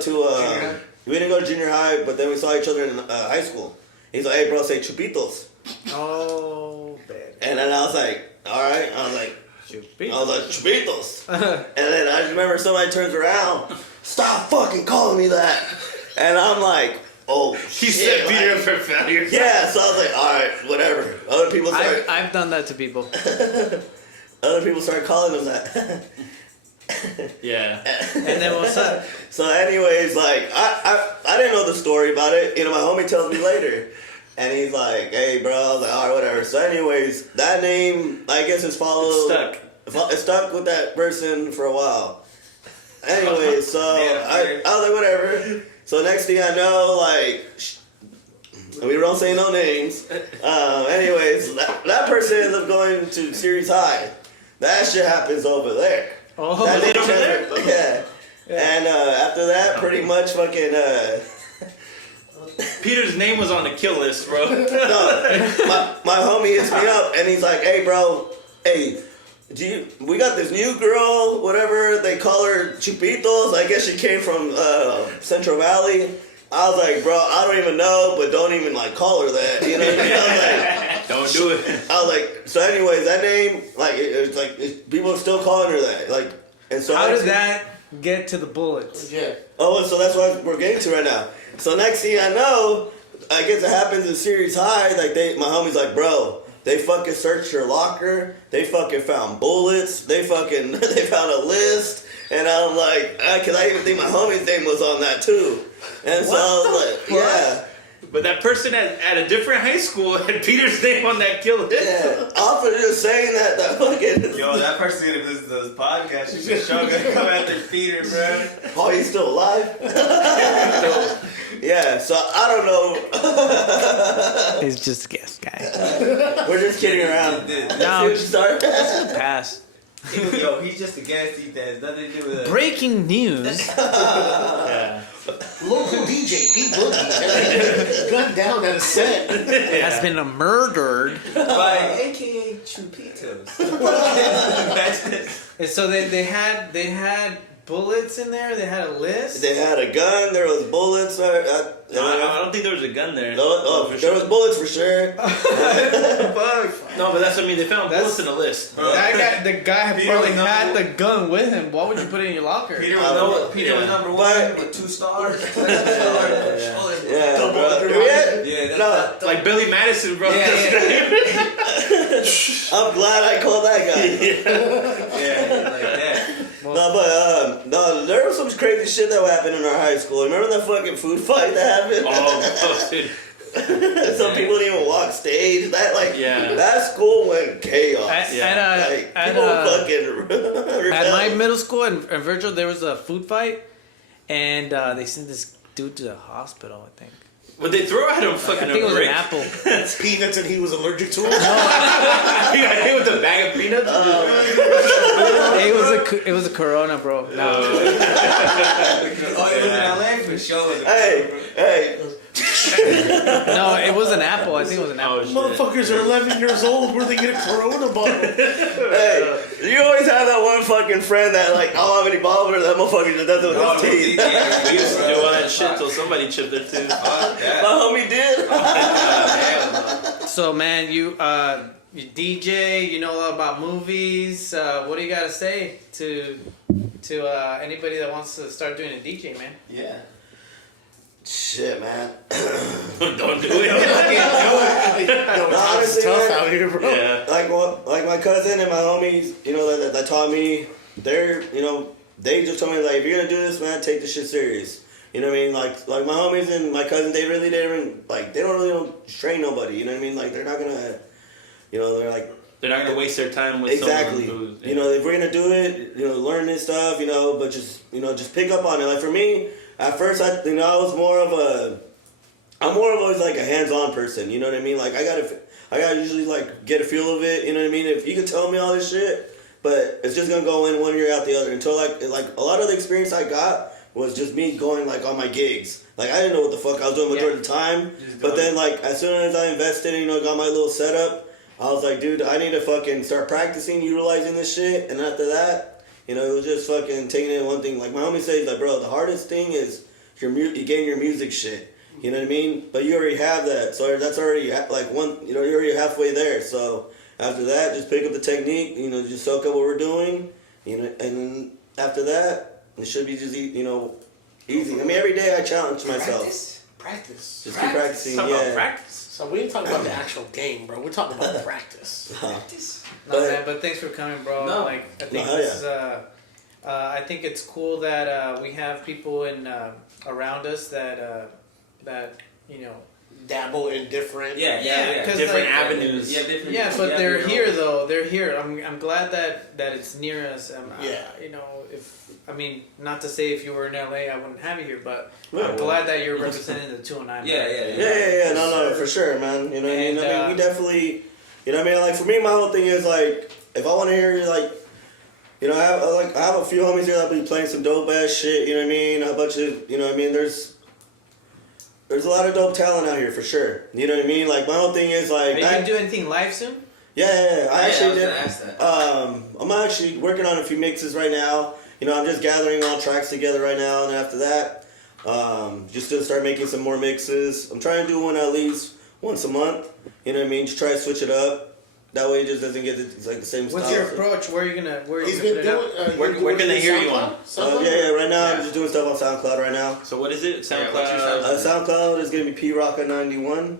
to junior high, but then we saw each other in high school." He's like, "Hey, bro, say chupitos." Oh, bad. And then I was like, "All right." I was like, chupitos. And then I just remember somebody turns around, "Stop fucking calling me that." And I'm like, oh, he set Peter up for failure. Yeah, so I was like, all right, whatever. Other people start. I've done that to people. Other people start calling him that. Yeah. And then what's up? So anyways, I didn't know the story about it. My homie tells me later. And he's like, "Hey, bro." I was like, "All right, whatever." So, anyways, that name, I guess, is followed. It stuck with that person for a while. Anyways, so I was like, whatever. So next thing I know, we don't say no names. Anyways, that person ends up going to Ceres High. That shit happens over there. Oh, that over there? Yeah. And after that, pretty much fucking. Peter's name was on the kill list, bro. No, my homie hits me up and he's like, "Hey, bro, we got this new girl, whatever they call her, Chupitos. I guess she came from Central Valley." I was like, "Bro, I don't even know, but don't even call her that." You know what I mean? I was like, "Don't do it." I was like, so anyways, that name, people are still calling her that. And so how did that get to the bullets? Yeah. Oh, so that's what we're getting to right now. So next thing I know, I guess it happens in Ceres High. My homie's like, "Bro, they fucking searched your locker. They fucking found bullets. They found a list." And I'm like, because I even think my homie's name was on that too. And so I was like, yeah. But that person at a different high school had Peter's name on that kill list. Yeah, often just saying that fucking. Yo, that person's gonna listen to this podcast. You should show gonna come after Peter, bro. Oh, he's still alive? Yeah, so I don't know. He's just a guest guy. We're just kidding around. No, start. Pass. Yo, he's just a guest. He has nothing to do with it. Breaking news. Yeah. Local DJ Pete Boogie gunned down at a set. Has been murdered by AKA Chupitos. And so they had bullets in there. They had a list. They had a gun. There was bullets. I don't think there was a gun there. There was bullets for sure. No, but that's what I mean. They found bullets in the list. The guy probably had the gun with him. Why would you put it in your locker? Peter was number one with 2 stars. Like Billy Madison, bro. I'm glad I called that guy. Yeah, like that. No, there was some crazy shit that happened in our high school. Remember that fucking food fight that happened? Oh, dude. Some people didn't even walk stage. That school went chaos. At my middle school in Virgil, there was a food fight, and they sent this dude to the hospital, I think. Would they throw at him fucking I think it was brick? an apple. Peanuts, and he was allergic to them. He got hit with a bag of peanuts. It was a Corona, bro. No. Oh, it was in LA for sure. Hey. No, it was an apple. I think it was an apple. Oh, shit. Motherfuckers are 11 years old. Where they get a Corona bottle? Hey, you always have that one fucking friend that like, I don't have any bottle, or that motherfucker just does it with his teeth. We used to do all that shit till somebody chipped their tooth. My homie did. So man, you DJ, you know a lot about movies. What do you gotta say to anybody that wants to start doing a DJ, man? Yeah. Shit, man. Don't do it. It's tough out here, bro. Yeah. Like my cousin and my homies, you know, that taught me. They're, you know, they just told me like, if you're gonna do this, man, take this shit serious. You know what I mean? Like my homies and my cousins, they really didn't like. They don't really train nobody. You know what I mean? Like they're not gonna, you know, they're like. They're not gonna waste their time with exactly. someone who's, you know, if we're gonna do it, you know, learn this stuff, you know, but just pick up on it. Like for me, at first, I'm more of always like a hands-on person. You know what I mean? Like I gotta usually like get a feel of it. You know what I mean? If you can tell me all this shit, but it's just gonna go in one ear out the other until like a lot of the experience I got was just me going like on my gigs. Like I didn't know what the fuck I was doing majority of the time, but then like as soon as I invested, you know, got my little setup. I was like, dude, I need to fucking start practicing, utilizing this shit. And after that, you know, it was just fucking taking it one thing. Like my homie says, like, bro, the hardest thing is you getting your music shit. You know what I mean? But you already have that, so that's already like one. You know, you're already halfway there. So after that, just pick up the technique. You know, just soak up what we're doing. You know, and then after that, it should be just easy. I mean, every day I challenge myself. Practice. Just keep practicing. Talk Yeah. about practice. So we ain't talking about the actual game, bro. We're talking about practice. No, man, but thanks for coming, bro. No. Like I think this is, I think it's cool that we have people around us that you know Dabble in different. Yeah, different like, avenues. Yeah, but they're here though. They're here. I'm glad that it's near us. You know, not to say if you were in LA, I wouldn't have you here, but I'm glad that you're representing the 209. Yeah. No, for sure, man. You know what I mean? I mean, we definitely, you know what I mean? Like, for me, my whole thing is, like, if I want to hear, like, you know, I have a few homies here that'll be playing some dope-ass shit, you know what I mean? A bunch of, you know what I mean? There's a lot of dope talent out here, for sure. You know what I mean? Like, my whole thing is, like... Are you going to do anything live soon? Yeah. I actually did. Ask that. I'm actually working on a few mixes right now. You know, I'm just gathering all tracks together right now, and after that, just to start making some more mixes. I'm trying to do one at least once a month. You know what I mean? Just try to switch it up. That way, it just doesn't get the same style. What's your approach? Where are you gonna put it up? Where can they hear you on? Yeah. Right now, I'm just doing stuff on SoundCloud right now. So what is it? SoundCloud. what's your SoundCloud is gonna be PRocka91.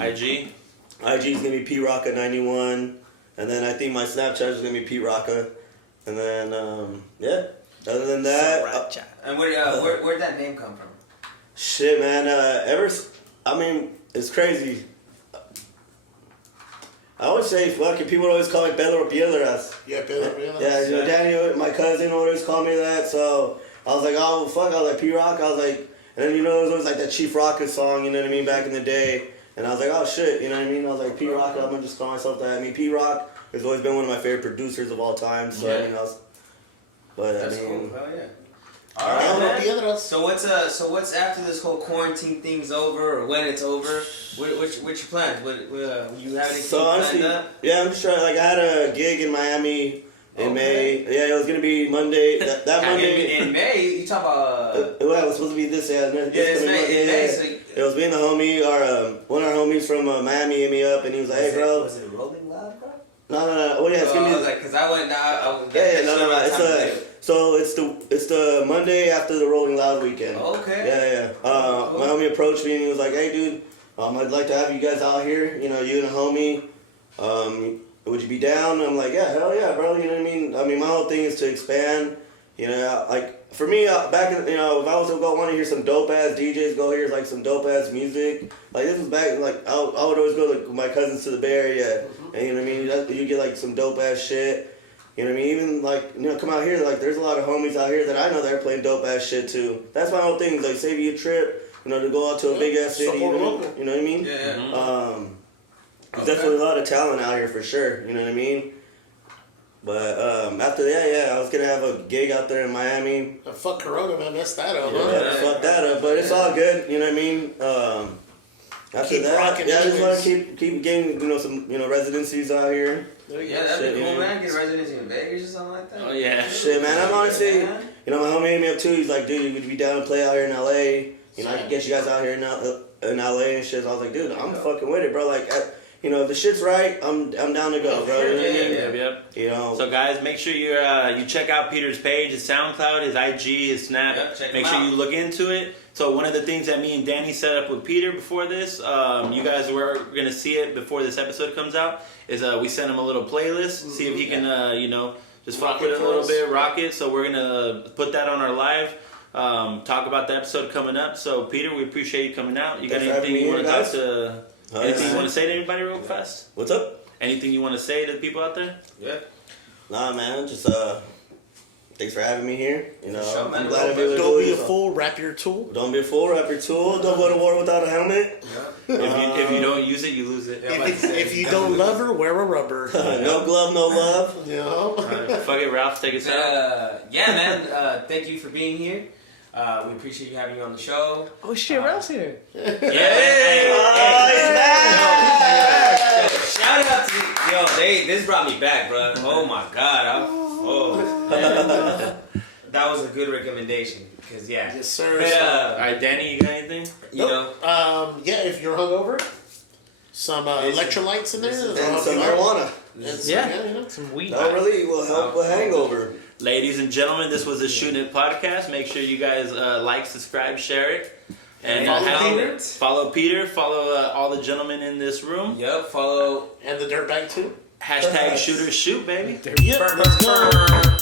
IG. IG is gonna be PRocka91, and then I think my Snapchat is gonna be PRocka, and then Other than that, and where'd that name come from? Shit, man. It's crazy. I always say, fucking, people always call me Pedro Piedras. Yeah, Pedro Piedras. Yeah, you know, Daniel, my cousin always called me that, so I was like, oh, fuck, I was like, P-Rock, I was like, and then, you know, it was always like that Chief Rocket song, you know what I mean, back in the day, and I was like, oh, shit, you know what I mean, I was like, P-Rock, I'm gonna just call myself that. I mean, P-Rock has always been one of my favorite producers of all time, so, I mean, That's cool, hell yeah. All right, man. So what's after this whole quarantine thing's over, or when it's over? What's your plans? You have anything planned up? Yeah, I'm just trying. Like I had a gig in Miami in May. Yeah, it was gonna be Monday. That Monday in May. You talk about? Well, it was supposed to be this. It's May. May. So it was me and the homie. One of our homies from Miami hit me up, and he was like, "Hey, bro." Was it Rolling Loud, bro? No. Well, yeah, it's gonna be. I was like, cause I went. No. So it's the Monday after the Rolling Loud weekend. Okay. Yeah. My homie approached me and he was like, "Hey, dude, I'd like to have you guys out here. You know, you and a homie. Would you be down?" I'm like, "Yeah, hell yeah, bro." You know what I mean? I mean, my whole thing is to expand. You know, like for me, back in, you know, if I was to want to hear some dope ass DJs, go hear like some dope ass music. Like this was back like I would always go with my cousins to the Bay Area, and you know what I mean. You get like some dope ass shit. You know what I mean? Even, like, you know, come out here, like, there's a lot of homies out here that I know that are playing dope-ass shit, too. That's my whole thing, like, save you a trip. You you know, to go out to a big ass city. You know what I mean? Yeah. There's definitely a lot of talent out here for sure. You know what I mean? But after that, yeah, I was gonna have a gig out there in Miami. Fuck Corona, man, messed that up. Yeah, fuck that up. But it's all good. You know what I mean? After that, yeah, I just want to keep getting, you know, some, you know, residencies out here. Yeah, that'd be cool, man. Get a residency in Vegas or something like that. Oh yeah. Shit, man. I'm honestly, you know, my homie hit me up too. He's like, dude, would you be down to play out here in LA? You know, I can get you guys out here in LA and shit. So I was like, dude, I'm fucking with it, bro. Like, you know, if the shit's right, I'm down to go, bro. You know what I mean? Yep. You know. So guys, make sure you check out Peter's page, his SoundCloud, his IG, his Snap. Yep, make sure you look into it. So one of the things that me and Danny set up with Peter before this, you guys were gonna see it before this episode comes out, is we sent him a little playlist, see if he can, you know, just fuck with it a little bit, rock it. So we're gonna put that on our live. Talk about the episode coming up. So Peter, we appreciate you coming out. You got anything you want to talk to? Anything you want to say to anybody real fast? What's up? Anything you want to say to the people out there? Yeah. Nah, man. Just thanks for having me here. You know, Sure, I'm glad to be able to Don't do be a it. fool. Wrap your tool. Don't be a fool. Wrap your tool. Don't go to war without a helmet. Yeah. If you don't use it, you lose it. If you don't love her, wear a rubber. No glove, no love. You know? Fuck it, Ralph. Take us out. Yeah, man. Thank you for being here. We appreciate you having you on the show. Oh shit, Ralph's here. Yeah. He's back. Shout out to this brought me back, bro. Oh my god. That was a good recommendation. Cause yeah. Yes, sir. But, all right, Danny, you got anything? You know. Yeah, if you're hungover, some electrolytes in there. And some marijuana. You know. Some weed. That really will help with hangover. Ladies and gentlemen, this was the Shootin' podcast. Make sure you guys like, subscribe, share it. And follow Peter, follow all the gentlemen in this room. Yep, follow. And the dirtbag too. Hashtag shooters shoot, baby. Yep, let's go.